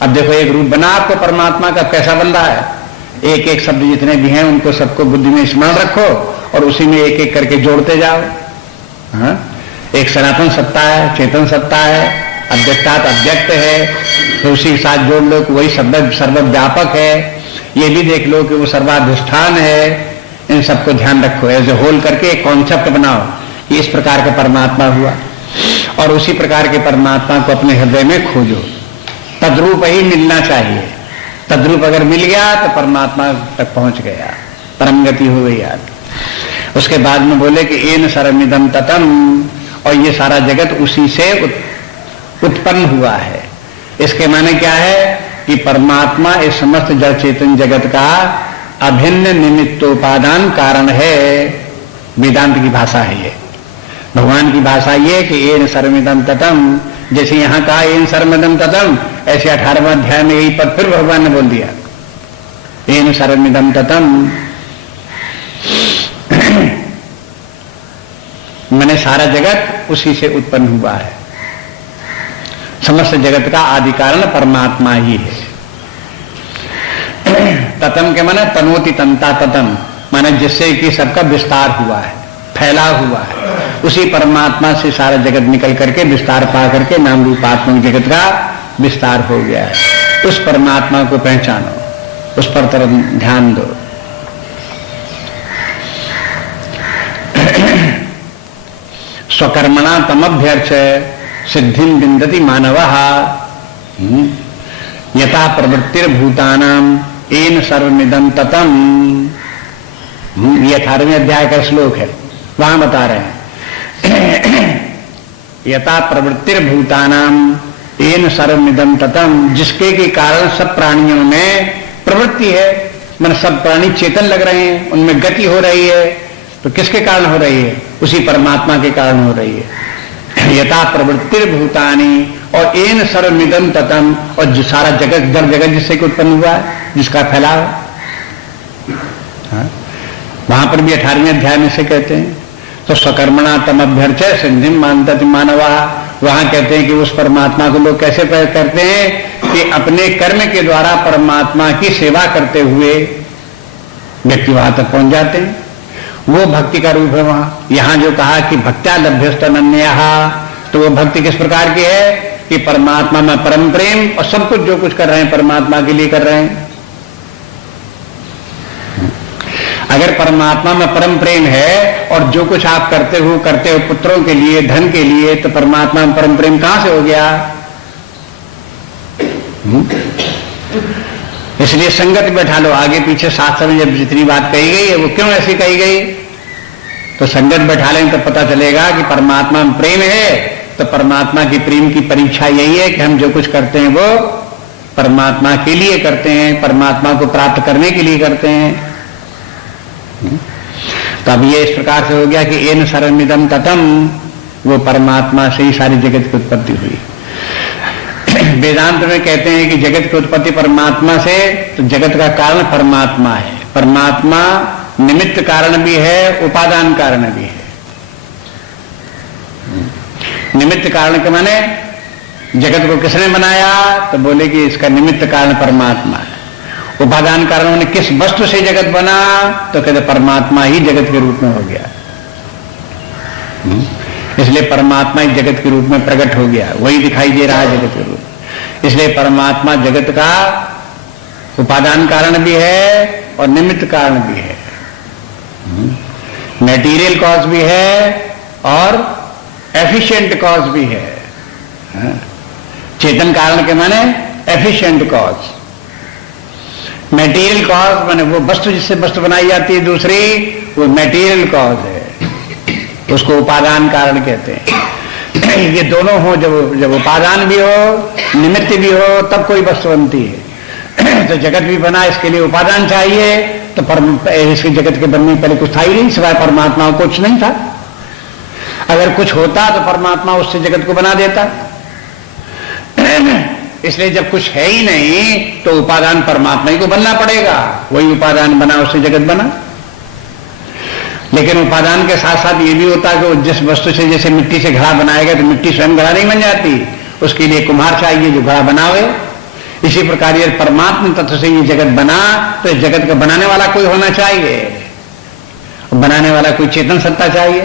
अब देखो एक रूप बना आपको परमात्मा का, कैसा बन रहा है? एक एक शब्द जितने भी हैं उनको सबको बुद्धि में स्मरण रखो और उसी में एक एक करके जोड़ते जाओ। हाँ? एक सनातन सत्ता है, चेतन सत्ता है, अव्यक्तात् अव्यक्त है, तो उसी के साथ जोड़ लो कि वही सर्वव्यापक है। ये भी देख लो कि वो सर्वाधिष्ठान है। इन सबको ध्यान रखो, एज ए होल करके एक कॉन्सेप्ट बनाओ कि इस प्रकार का परमात्मा हुआ, और उसी प्रकार के परमात्मा को अपने हृदय में खोजो। तद्रूप ही मिलना चाहिए। तद्रूप अगर मिल गया तो परमात्मा तक पहुंच गया, परम गति हो गई यार। उसके बाद में बोले कि एन सर्वमिदं ततम, और ये सारा जगत उसी से उत्पन्न हुआ है। इसके माने क्या है कि परमात्मा इस समस्त जड़ चेतन जगत का अभिन्न निमित्तोपादान कारण है। वेदांत की भाषा है ये, भगवान की भाषा ये कि एन सर्वमिदं ततम। जैसे यहां कहा एन सर्वमिदं ततम, ऐसे 18वें अध्याय में यही पद फिर भगवान ने बोल दिया, एन सर्वमिदं ततम। मैंने सारा जगत उसी से उत्पन्न हुआ है। समस्त जगत का आदि कारण परमात्मा ही है। ततम के माने तनोति तंता ततम, माने जिससे कि सबका विस्तार हुआ है, फैला हुआ है। उसी परमात्मा से सारा जगत निकल करके विस्तार पा करके नाम रूपात्मक जगत का विस्तार हो गया है। उस परमात्मा को पहचानो, उस पर तरफ ध्यान दो। स्वकर्मणा तमभ्यर्च सिद्धिं विन्दति मानवः यथा प्रवृत्तिर्भूतानां एन सर्वमिदं ततम। ये 18वें अध्याय का श्लोक है, वहां बता रहे हैं यथा प्रवृत्तिर्भूतानाम तेन सर्वमिदं ततम, जिसके के कारण सब प्राणियों में प्रवृत्ति है, मन सब प्राणी चेतन लग रहे हैं, उनमें गति हो रही है, तो किसके कारण हो रही है? उसी परमात्मा के कारण हो रही है। यथा प्रवृत्तिर्भूतानि और एन सर्वमिदं ततम, और जो सारा जगत जड़ जगत जिससे कि उत्पन्न हुआ है, जिसका फैलाव है, वहां पर भी 18वें अध्याय में से कहते हैं तो स्वकर्मणा तम अभ्यर्चय सिद्धिम मानतति मानवा, वहां कहते हैं कि उस परमात्मा को लोग कैसे करते हैं कि अपने कर्म के द्वारा परमात्मा की सेवा करते हुए व्यक्ति वहां तक पहुंच जाते हैं, वो भक्ति का रूप है। वहां यहां जो कहा कि भक्त्या लभ्यस्तनन्यः, तो वो भक्ति किस प्रकार की है कि परमात्मा में परम प्रेम, और सब कुछ जो कुछ कर रहे हैं परमात्मा के लिए कर रहे हैं। अगर परमात्मा में परम प्रेम है और जो कुछ आप करते हो पुत्रों के लिए, धन के लिए, तो परमात्मा में परम प्रेम कहां से हो गया? इसलिए संगत बैठा लो। आगे पीछे शास्त्र में जब जितनी बात कही गई है वो क्यों ऐसी कही गई, तो संगत बैठा लें तो पता चलेगा कि परमात्मा में प्रेम है, तो परमात्मा की प्रेम की परीक्षा यही है कि हम जो कुछ करते हैं वो परमात्मा के लिए करते हैं, परमात्मा को प्राप्त करने के लिए करते हैं। तो अब ये इस प्रकार से हो गया कि एन सर्वमिदं ततम, वो परमात्मा से ही सारी जगत की उत्पत्ति हुई। वेदांत में कहते हैं कि जगत की उत्पत्ति परमात्मा से, तो जगत का कारण परमात्मा है। परमात्मा निमित्त कारण भी है, उपादान कारण भी है। निमित्त कारण के माने जगत को किसने बनाया, तो बोले कि इसका निमित्त कारण परमात्मा है। उपादान कारण मैंने किस वस्तु से जगत बना, तो कहते परमात्मा ही जगत के रूप में हो गया, इसलिए परमात्मा ही जगत के रूप में प्रकट हो गया, वही दिखाई दे रहा है जगत के रूप। इसलिए परमात्मा जगत का उपादान कारण भी है और निमित्त कारण भी है, मैटीरियल कॉज भी है और एफिशिएंट कॉज भी है। चेतन कारण के माने एफिशिएंट कॉज, मैटीरियल कॉज माने वो वस्तु जिससे वस्तु बनाई जाती है दूसरी, वो मैटीरियल कॉज है, उसको उपादान कारण कहते हैं। ये दोनों हो, जब उपादान भी हो निमित्त भी हो तब कोई वस्तु बनती है। तो जगत भी बना, इसके लिए उपादान चाहिए, तो इसके जगत के बनने पहले कुछ था ही नहीं, सिवाय परमात्मा को कुछ नहीं था। अगर कुछ होता तो परमात्मा उससे जगत को बना देता। इसलिए जब कुछ है ही नहीं तो उपादान परमात्मा ही को बनना पड़ेगा, वही उपादान बना, उससे जगत बना। लेकिन उपादान के साथ साथ ये भी होता है कि जिस वस्तु से, जैसे मिट्टी से घड़ा बनाएगा तो मिट्टी स्वयं घड़ा नहीं बन जाती, उसके लिए कुम्हार चाहिए जो घड़ा बनावे। इसी प्रकार ये परमात्मा तत्व से ये जगत बना, तो इस जगत का बनाने वाला कोई होना चाहिए, बनाने वाला कोई चेतन सत्ता चाहिए।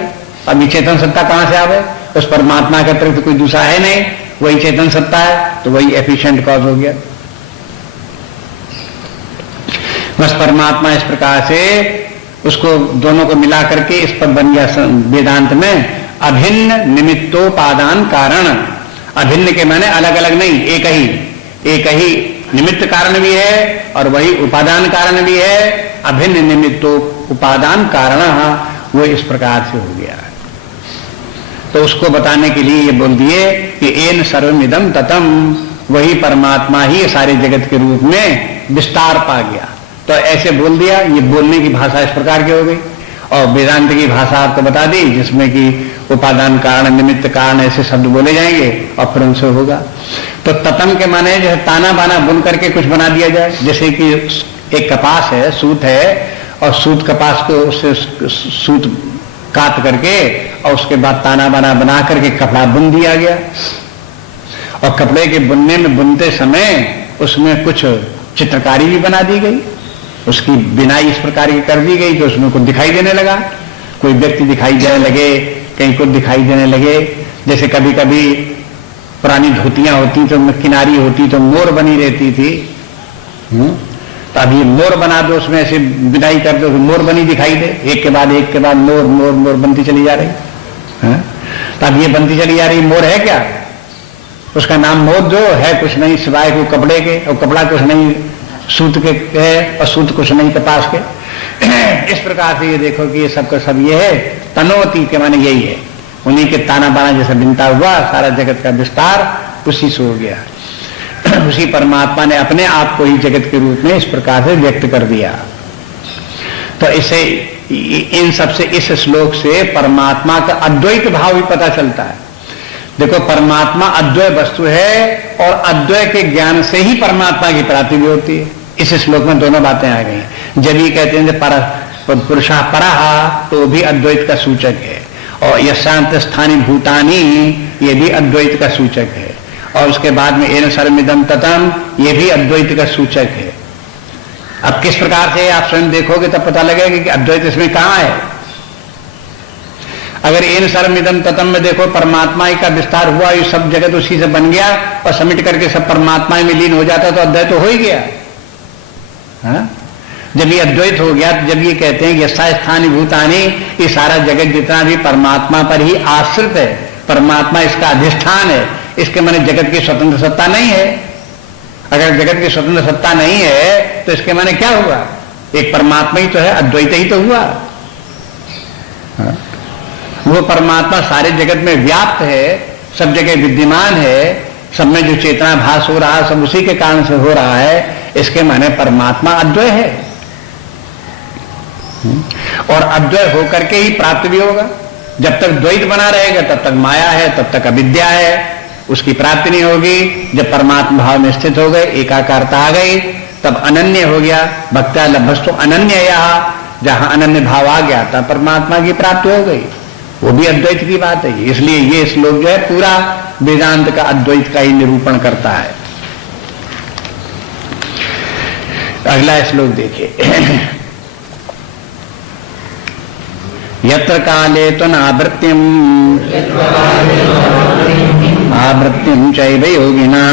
अब ये चेतन सत्ता कहां से आवे? उस परमात्मा के अतिरिक्त कोई दूसरा है नहीं, वही चेतन सत्ता है, तो वही एफिशिएंट कॉज हो गया। बस परमात्मा इस प्रकार से उसको दोनों को मिला करके इस पर बन गया वेदांत में अभिन्न निमित्तोपादान कारण। अभिन्न के माने अलग अलग नहीं, एक ही निमित्त कारण भी है और वही उपादान कारण भी है। अभिन्न निमित्तो उपादान कारण, वो इस प्रकार से हो गया है। तो उसको बताने के लिए ये बोल दिए कि एन सर्वमिदं ततम, वही परमात्मा ही सारे जगत के रूप में विस्तार पा गया। तो ऐसे बोल दिया, ये बोलने की भाषा इस प्रकार की हो गई। और वेदांत की भाषा आपको बता दी जिसमें कि उपादान कारण, निमित्त कारण ऐसे शब्द बोले जाएंगे और फिर उनसे होगा। तो ततम के माने जो है ताना बाना बुन करके कुछ बना दिया जाए। जैसे कि एक कपास है, सूत है, और सूत कपास को उससे सूत काट करके और उसके बाद ताना बाना बना करके कपड़ा बुन दिया गया। और कपड़े के बुनने में बुनते समय उसमें कुछ चित्रकारी भी बना दी गई, उसकी बिनाई इस प्रकार की कर दी गई कि उसमें कुछ दिखाई देने लगा, कोई व्यक्ति दिखाई देने लगे, कहीं कुछ दिखाई देने लगे। जैसे कभी कभी पुरानी धोतियां होती तो किनारी होती तो मोर बनी रहती थी, तो अब ये मोर बना दो, उसमें ऐसे बिनाई कर दो, मोर बनी दिखाई दे, एक के बाद मोर मोर मोर बनती चली जा रही है। तो अब ये बनती चली जा रही, मोर है क्या? उसका नाम मोर जो है कुछ नहीं सिवाय को कपड़े के, और कपड़ा कुछ नहीं सूत के है, और सूत कुछ नहीं कपास के। इस प्रकार से ये देखो कि ये सबका सब ये है, तनोती के माने यही है, उन्हीं के ताना बाना जैसा बिनता हुआ सारा जगत का विस्तार उसी से हो गया। उसी परमात्मा ने अपने आप को ही जगत के रूप में इस प्रकार से व्यक्त कर दिया। तो इसे इन सबसे इस श्लोक से परमात्मा का अद्वैत भाव भी पता चलता है। देखो परमात्मा अद्वैत वस्तु है और अद्वैत के ज्ञान से ही परमात्मा की प्राप्ति भी होती है। इस श्लोक में दोनों बातें आ गई। जब ये कहते हैं पुरुषा परहा तो भी अद्वैत का सूचक है, और यशांत स्थानी भूतानी ये भी अद्वैत का सूचक है, और उसके बाद में एन सर्वमिदं ततम ये भी अद्वैत का सूचक है। अब किस प्रकार से आप स्वयं देखोगे तब पता लगेगा कि अद्वैत इसमें कहां है। अगर एन सर्वमिदं ततम में देखो परमात्मा ही का विस्तार हुआ, ये सब जगत उसी से बन गया और समिट करके सब परमात्मा में लीन हो जाता तो अद्वैत तो हो ही गया। हाँ? जब ये अद्वैत हो गया, जब ये कहते हैं यशा स्थानी भूतानी, ये सारा जगत जितना भी परमात्मा पर ही आश्रित है, परमात्मा इसका अधिष्ठान है, इसके माने जगत की स्वतंत्र सत्ता नहीं है। अगर जगत की स्वतंत्र सत्ता नहीं है तो इसके माने क्या हुआ, एक परमात्मा ही तो है, अद्वैत ही तो हुआ। हाँ? वो परमात्मा सारे जगत में व्याप्त है, सब जगह विद्यमान है, सब में जो चेतना भास हो रहा है सब उसी के कारण से हो रहा है, इसके माने परमात्मा अद्वैत है। और अद्वैत होकर के ही प्राप्त भी होगा। जब तक द्वैत बना रहेगा तब तक माया है, तब तक अविद्या है, उसकी प्राप्ति नहीं होगी। जब परमात्मा भाव में स्थित हो गए, एकाकारता आ गई, तब अनन्य हो गया। भक्त्या लभस्तु अनन्य, यहाँ जहां अनन्य भाव आ गया तब परमात्मा की प्राप्ति हो गई। वो भी अद्वैत की बात है। इसलिए ये श्लोक जो है पूरा वेदांत का अद्वैत का ही निरूपण करता है। अगला श्लोक देखिए। यत्र काले त्वनावृत्तिम् आवृत्तिं चैव योगिना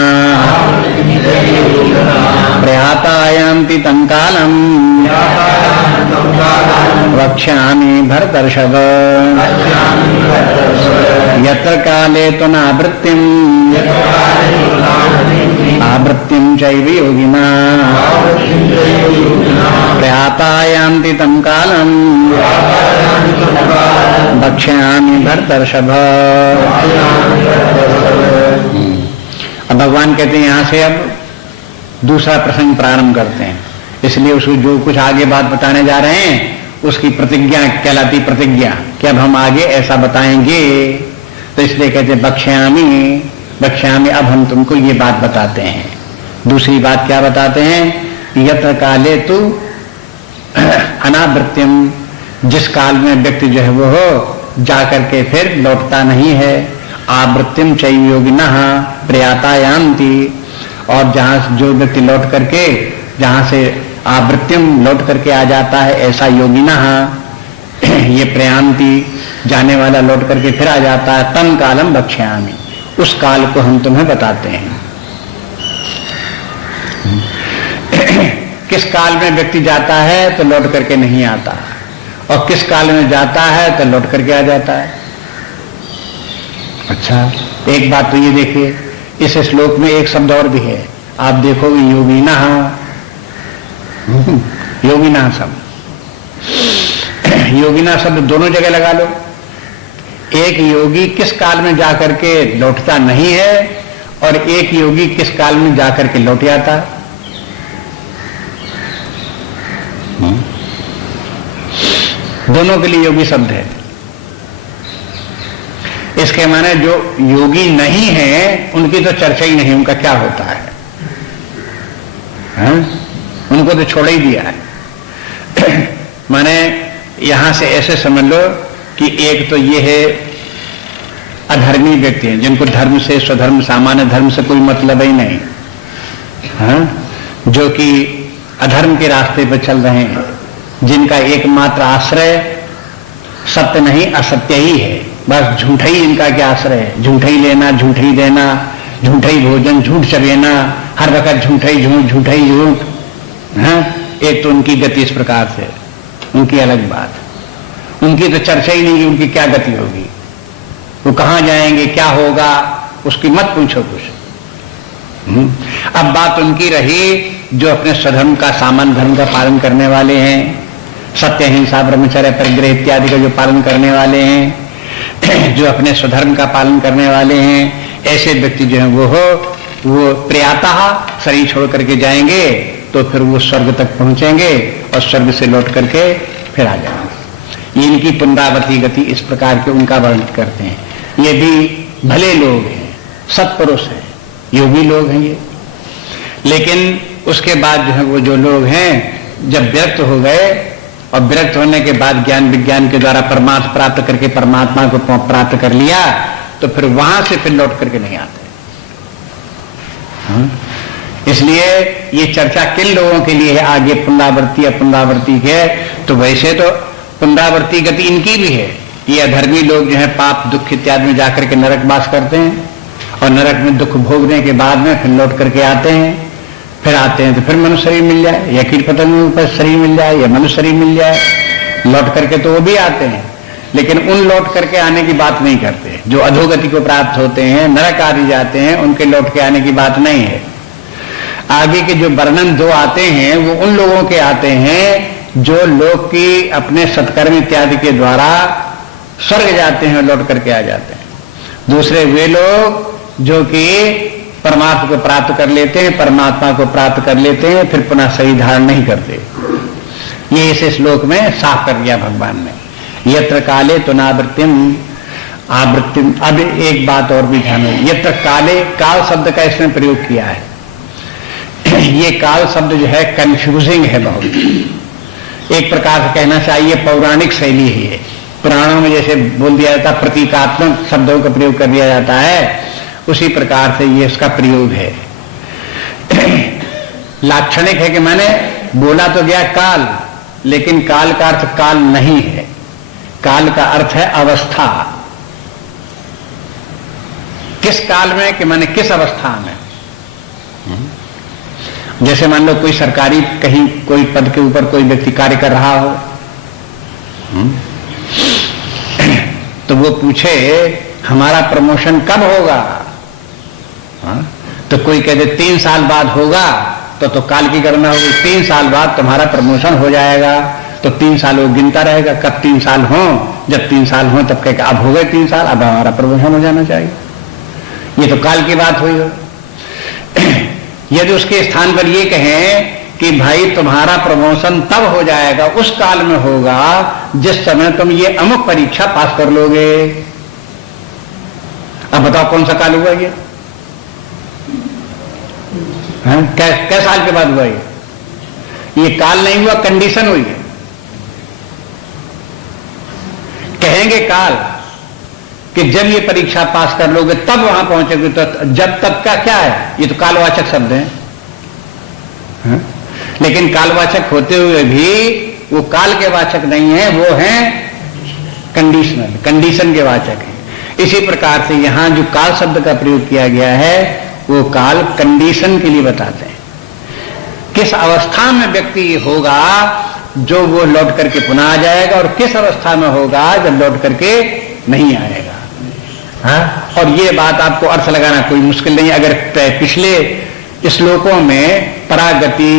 प्रयाता यान्ति तं कालम् वक्ष्यामि भरतर्षभ। यत्र काले त्वनावृत्तिम् आवृत्तिं चैव योगिना प्रयाता यान्ति तं कालम् वक्ष्यामि भरतर्षभ। अब भगवान कहते हैं यहां से अब दूसरा प्रसंग प्रारंभ करते हैं, इसलिए उसको जो कुछ आगे बात बताने जा रहे हैं उसकी प्रतिज्ञा कहलाती प्रतिज्ञा कि अब हम आगे ऐसा बताएंगे। तो इसलिए कहते हैं बक्ष्यामी, बक्ष्यामी, अब हम तुमको ये बात बताते हैं। दूसरी बात क्या बताते हैं, यत्र काले तु अनावृत्तिम, जिस काल में व्यक्ति जो है वो हो जाकर के फिर लौटता नहीं है। आवृत्तिम चैव योगिनः प्रयाता यान्ति, और जहां जो व्यक्ति लौट करके जहां से आवृत्तिम लौट करके आ जाता है, ऐसा योगिनः ये प्रयांति जाने वाला लौट करके फिर आ जाता है। तम कालम बक्ष्यामि, उस काल को हम तुम्हें बताते हैं। किस काल में व्यक्ति जाता है तो लौट करके नहीं आता, और किस काल में जाता है तो लौट करके आ जाता है। अच्छा, एक बात तो ये देखिए, इस श्लोक में एक शब्द और भी है, आप देखोगे योगिना, योगिना शब्द, योगिना शब्द दोनों जगह लगा लो। एक योगी किस काल में जाकर के लौटता नहीं है, और एक योगी किस काल में जाकर के लौट आता है। दोनों के लिए योगी शब्द है। इसके माने जो योगी नहीं है उनकी तो चर्चा ही नहीं, उनका क्या होता है, उनको तो छोड़ ही दिया है। माने यहां से ऐसे समझ लो कि एक तो ये है अधर्मी व्यक्ति हैं, जिनको धर्म से, स्वधर्म, सामान्य धर्म से कोई मतलब ही नहीं, जो कि अधर्म के रास्ते पर चल रहे हैं, जिनका एकमात्र आश्रय सत्य नहीं असत्य ही है। बस झूठा ही इनका क्या आश्रय है, झूठा ही लेना, झूठा ही देना, झूठा ही भोजन, झूठ चबेना, हर वक्त झूठा ही झूठ, झूठा ही झूठ। एक तो उनकी गति इस प्रकार से, उनकी अलग बात, उनकी तो चर्चा ही नहीं कि उनकी क्या गति होगी, वो कहां जाएंगे, क्या होगा, उसकी मत पूछो कुछ। अब बात उनकी रही जो अपने स्वधर्म का, सामान्य धर्म का पालन करने वाले हैं, सत्य, हिंसा, ब्रह्मचर्य, परिग्रह इत्यादि का जो पालन करने वाले हैं, जो अपने स्वधर्म का पालन करने वाले हैं, ऐसे व्यक्ति जो है वो प्रयातः शरीर छोड़ करके जाएंगे तो फिर वो स्वर्ग तक पहुंचेंगे और स्वर्ग से लौट करके फिर आ जाएंगे। ये इनकी पुनरावृत्ति गति इस प्रकार के उनका वर्णन करते हैं। ये भी भले लोग हैं, सत्पुरुष हैं, योगी लोग हैं ये। लेकिन उसके बाद जो है वो जो लोग हैं जब विरक्त हो गए और विरक्त होने के बाद ज्ञान विज्ञान के द्वारा परमार्थ प्राप्त करके परमात्मा को प्राप्त कर लिया तो फिर वहां से फिर लौट करके नहीं आते। इसलिए ये चर्चा किन लोगों के लिए है आगे पुनरावृत्ति अपुनरावृत्ति के, तो वैसे तो पुनरावृत्ति गति इनकी भी है। ये अधर्मी लोग जो है पाप दुख इत्यादि में जाकर के नरक वास करते हैं और नरक में दुख भोगने के बाद में फिर लौट करके आते हैं, फिर आते हैं तो फिर मनुष्य शरीर मिल जाए या कीट पतंग पर शरीर मिल जाए या मनुष्य शरीर मिल जाए, लौट करके तो वो भी आते हैं। लेकिन उन लौट करके आने की बात नहीं करते। जो अधोगति को प्राप्त होते हैं, नरक आदि जाते हैं, उनके लौट के आने की बात नहीं है। आगे के जो वर्णन दो आते हैं वो उन लोगों के आते हैं जो लोग की अपने सत्कर्म इत्यादि के द्वारा स्वर्ग जाते हैं और लौट करके आ जाते हैं। दूसरे वे लोग जो कि परमात्मा को प्राप्त कर लेते हैं, परमात्मा को प्राप्त कर लेते हैं, फिर पुनः शरीर धारण नहीं करते। ये इस श्लोक में साफ कर दिया भगवान ने। यत्र काले तुनावृत्तिम आवृत्तिम। अब एक बात और भी ध्यान है, यत्र काले, काल शब्द का इसमें प्रयोग किया है। ये काल शब्द जो है कंफ्यूजिंग है बहुत। एक प्रकार से कहना चाहिए पौराणिक शैली ही है। पुराणों में जैसे बोल दिया जाता प्रतीकात्मक शब्दों का प्रयोग कर दिया जाता है, उसी प्रकार से ये इसका प्रयोग है। लाक्षणिक है कि मैंने बोला तो गया काल, लेकिन काल का अर्थ काल नहीं है। काल का अर्थ है अवस्था। किस काल में कि मैंने किस अवस्था में। जैसे मान लो कोई सरकारी कहीं कोई पद के ऊपर कोई व्यक्ति कार्य कर रहा हो, तो वो पूछे हमारा प्रमोशन कब होगा, तो कोई कह दे 3 साल बाद होगा, तो काल की गणना होगी। 3 साल बाद तुम्हारा प्रमोशन हो जाएगा, तो 3 साल वो गिनता रहेगा कब 3 साल हो। जब 3 साल हो तब कहेगा अब हो गए 3 साल, अब हमारा प्रमोशन हो जाना चाहिए। ये तो काल की बात हुई हो। यदि उसके स्थान पर ये कहें कि भाई तुम्हारा प्रमोशन तब हो जाएगा, उस काल में होगा जिस समय तुम ये अमुक परीक्षा पास कर लोगे। अब बताओ कौन सा काल हुआ ये? कै साल के बाद हुआ ये काल नहीं हुआ, कंडीशन हुई है। कहेंगे काल कि जब ये परीक्षा पास कर लोगे तब वहां पहुंचोगे, तो जब तब का क्या है? ये तो कालवाचक शब्द है। लेकिन कालवाचक होते हुए भी वो काल के वाचक नहीं है, वो है कंडीशनल, कंडीशन के वाचक है। इसी प्रकार से यहां जो काल शब्द का प्रयोग किया गया है वो काल कंडीशन के लिए बताते हैं। किस अवस्था में व्यक्ति होगा जो वो लौट करके पुनः आ जाएगा, और किस अवस्था में होगा जब लौट करके नहीं आएगा। और ये बात आपको अर्थ लगाना कोई मुश्किल नहीं। अगर पिछले श्लोकों में परागति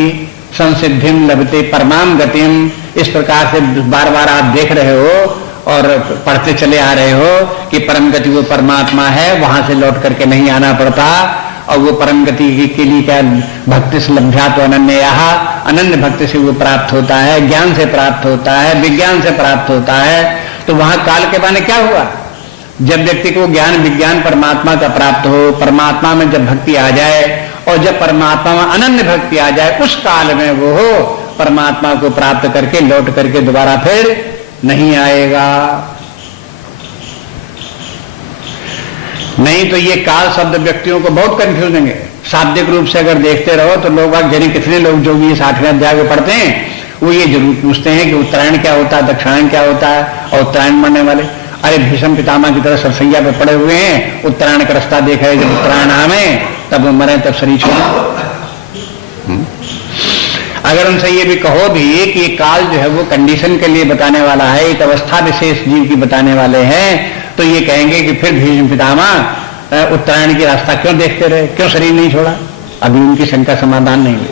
संसिद्धिम लभते परमाम गतिम, इस प्रकार से बार बार आप देख रहे हो और पढ़ते चले आ रहे हो कि परम गति वो परमात्मा है, वहां से लौट करके नहीं आना पड़ता, और वो परम गति के लिए क्या भक्ति से लभ्या तो अनन्य, अनन्य भक्ति से वो प्राप्त होता है, ज्ञान से प्राप्त होता है, विज्ञान से प्राप्त होता है। तो वहां काल के माने क्या हुआ? जब व्यक्ति को ज्ञान विज्ञान परमात्मा का प्राप्त हो, परमात्मा में जब भक्ति आ जाए और जब परमात्मा में अनन्य भक्ति आ जाए, उस काल में वो हो परमात्मा को प्राप्त करके लौट करके दोबारा फिर नहीं आएगा। नहीं तो ये काल शब्द व्यक्तियों को बहुत कंफ्यूजिंग है। शाब्दिक रूप से अगर देखते रहो तो लोग जनी कितने लोग जो भी 60वें अध्याय को पढ़ते हैं वो ये जरूर पूछते हैं कि उत्तरायण क्या होता है, दक्षिणायन क्या होता है, और उत्तरायण मरने वाले अरे भीष्म पितामह की तरह सरसैया पे पड़े हुए हैं, उत्तरायण का रास्ता देखा है, जब उत्तरायण आवे तब वो मरे तब शरीर छोड़े। अगर उनसे ये भी कहो भी कि ये काल जो है वो कंडीशन के लिए बताने वाला है, एक अवस्था विशेष जीव की बताने वाले हैं, तो ये कहेंगे कि फिर भीष्म पितामह उत्तरायण की रास्ता क्यों देखते रहे, क्यों शरीर नहीं छोड़ा? अभी उनकी शंका समाधान नहीं हुई।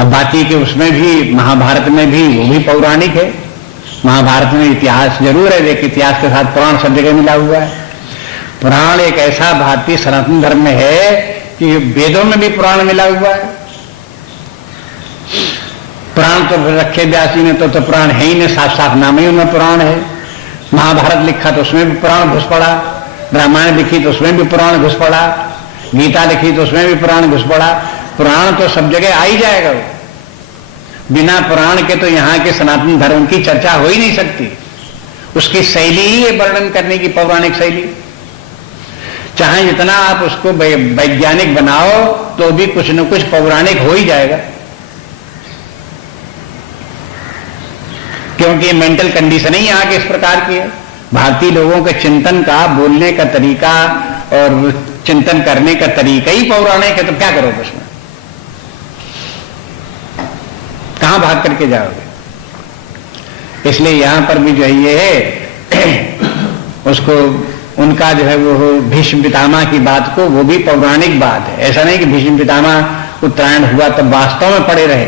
अब बाकी के उसमें भी, महाभारत में भी, वो भी पौराणिक है। महाभारत में इतिहास जरूर है, लेकिन इतिहास के साथ पुराण सब जगह मिला हुआ है। पुराण एक ऐसा भारतीय सनातन धर्म में है कि वेदों में भी पुराण मिला हुआ है। पुराण तो रखे व्यास जी ने तो पुराण है ही नहीं, साफ साफ नाम ही उनमें पुराण है। महाभारत लिखा तो उसमें भी पुराण घुस पड़ा, रामायण लिखी तो उसमें भी पुराण घुस पड़ा, गीता लिखी तो उसमें भी पुराण घुस पड़ा। पुराण तो सब जगह आ ही जाएगा। वो बिना पुराण के तो यहाँ के सनातन धर्म की चर्चा हो ही नहीं सकती। उसकी शैली ही है वर्णन करने की, पौराणिक शैली। चाहे जितना आप उसको वैज्ञानिक बनाओ तो भी कुछ न कुछ पौराणिक हो ही जाएगा, क्योंकि मेंटल कंडीशन ही यहाँ के इस प्रकार की है। भारतीय लोगों के चिंतन का, बोलने का तरीका और चिंतन करने का तरीका ही पौराणिक है, तो क्या करोगे उसमें? कहां भाग करके जाओगे? इसलिए यहां पर भी जो है ये है उसको, उनका जो है वो भीष्म पितामह की बात को, वो भी पौराणिक बात है। ऐसा नहीं कि भीष्म पितामह उत्तरायण हुआ तब वास्तव में पड़े रहे।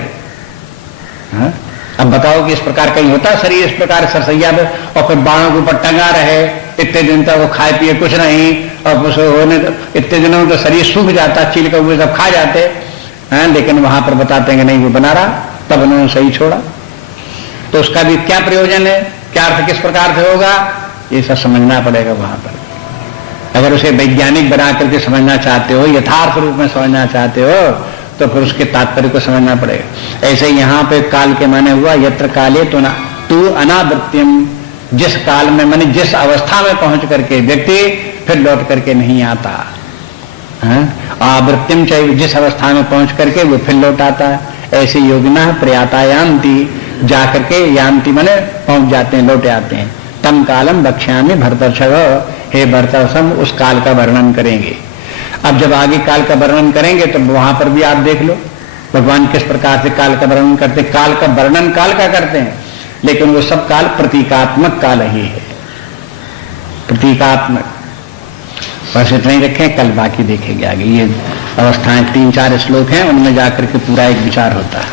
हाँ? अब बताओ कि इस प्रकार कहीं होता शरीर इस प्रकार सरसैया में, और फिर बाणों के ऊपर टंगा रहे इतने दिन तक, वो खाए पिए कुछ नहीं, और उस होने इतने दिनों में तो शरीर सूख जाता, चील का हुए सब खा जाते हैं। लेकिन वहां पर बताते हैं कि नहीं वो बना रहा, तब उन्होंने सही छोड़ा। तो उसका भी क्या प्रयोजन है, क्या अर्थ किस प्रकार से होगा, ये सब समझना पड़ेगा वहां पर। अगर उसे वैज्ञानिक बना करके समझना चाहते हो, यथार्थ रूप में समझना चाहते हो, तो फिर उसके तात्पर्य को समझना पड़ेगा। ऐसे यहाँ पे काल के माने हुआ यत्र काले तू अनावृत्तिम, जिस काल में माने जिस अवस्था में पहुंच करके व्यक्ति फिर लौट करके नहीं आता। आवृत्तिम चाहिए, जिस अवस्था में पहुंच करके वो फिर लौट आता है। ऐसे योगिना प्रयाता यान्ति, जाकर के यान्ति माने पहुंच जाते हैं, लौटे आते हैं। तम कालम बक्ष्यामि भरतर्षभ, हे भरतर्षभ उस काल का वर्णन करेंगे। अब जब आगे काल का वर्णन करेंगे तो वहां पर भी आप देख लो भगवान किस प्रकार से काल का वर्णन करते हैं। काल का वर्णन काल का करते हैं, लेकिन वो सब काल प्रतीकात्मक काल ही है, प्रतीकात्मक। बस इतना ही रखें, कल बाकी देखेंगे आगे। ये अवस्थाएं 3-4 श्लोक हैं, उनमें जाकर के पूरा एक विचार होता है।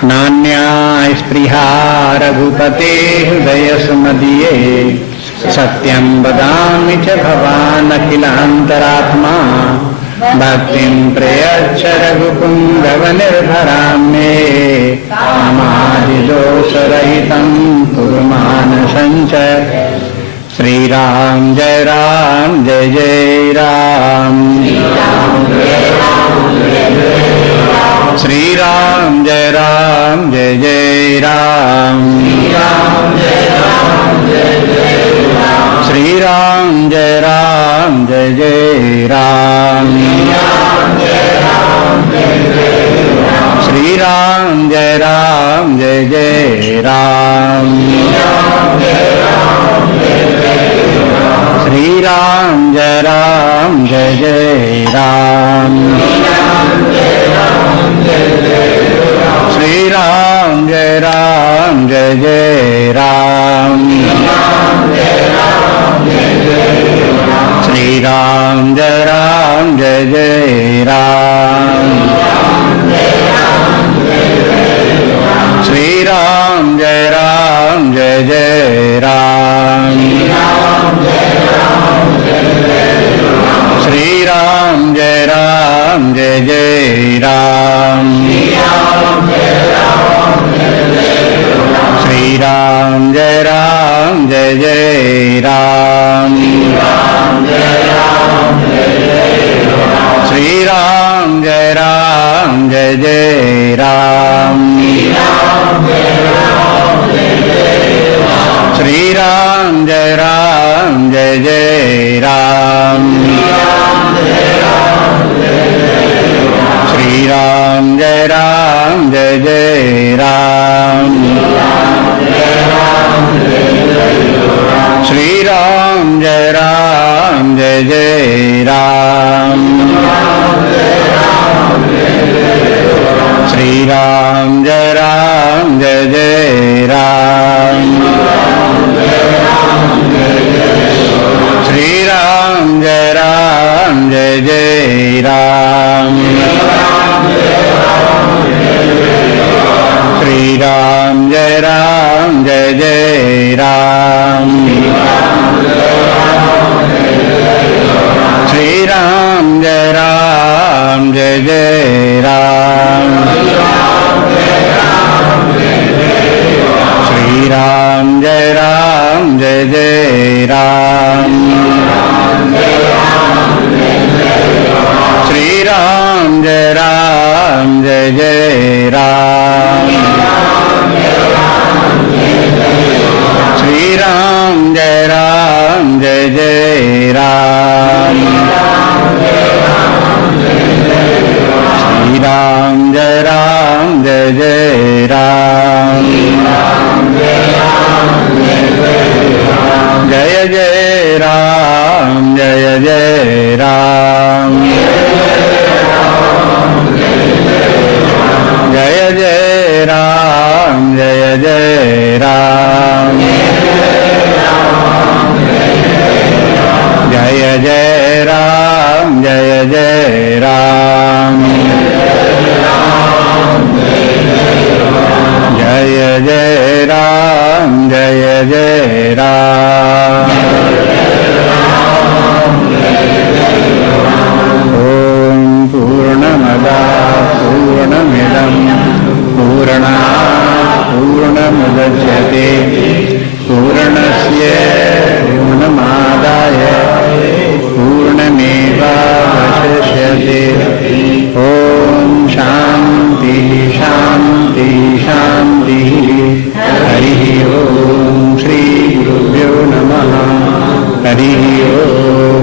नान्या स्पृहा रघुपते हृदय सुमदीये, सत्यं वदामि च भवान् अखिलान्तरात्मा, भक्तिं प्रयच्छ रघुपुङ्गव निर्भरां मे, कामादिदोषरहितं कुरु मानसं च। श्री राम जय जय राम, श्री राम जय जय राम, श्री राम जय जय राम, श्री राम जय जय राम, श्री राम जय जय राम, श्री राम जय जय राम, श्री राम जय जय राम, श्री राम जय जय राम, श्री राम जय जय राम, श्री राम जय जय राम, श्री राम जय जय राम, श्री राम जय जय राम, श्री राम जय जय राम, श्री राम जय जय राम, श्री राम जय जय राम, श्री जय जय राम, श्री राम जय राम जय जय राम, श्री राम जय राम जय जय राम, श्री राम जय राम जय जय राम, श्री राम जय राम जय जय राम, श्री राम जय राम जय जय राम, जय जय राम जय जय राम, जय जय राम जय जय राम, जय जय राम जय जय राम, जय जय राम जय जय राम। ओम पूर्णमदा पूर्णमिदं पूर्णात् पूर्णमुदच्यते पूर्णस्य पूर्णमादाय पूर्णमेवावशिष्यते। ओम शांति शांति शांति। हरि ओम। श्री गुरुभ्यो नमः। हरि ओम।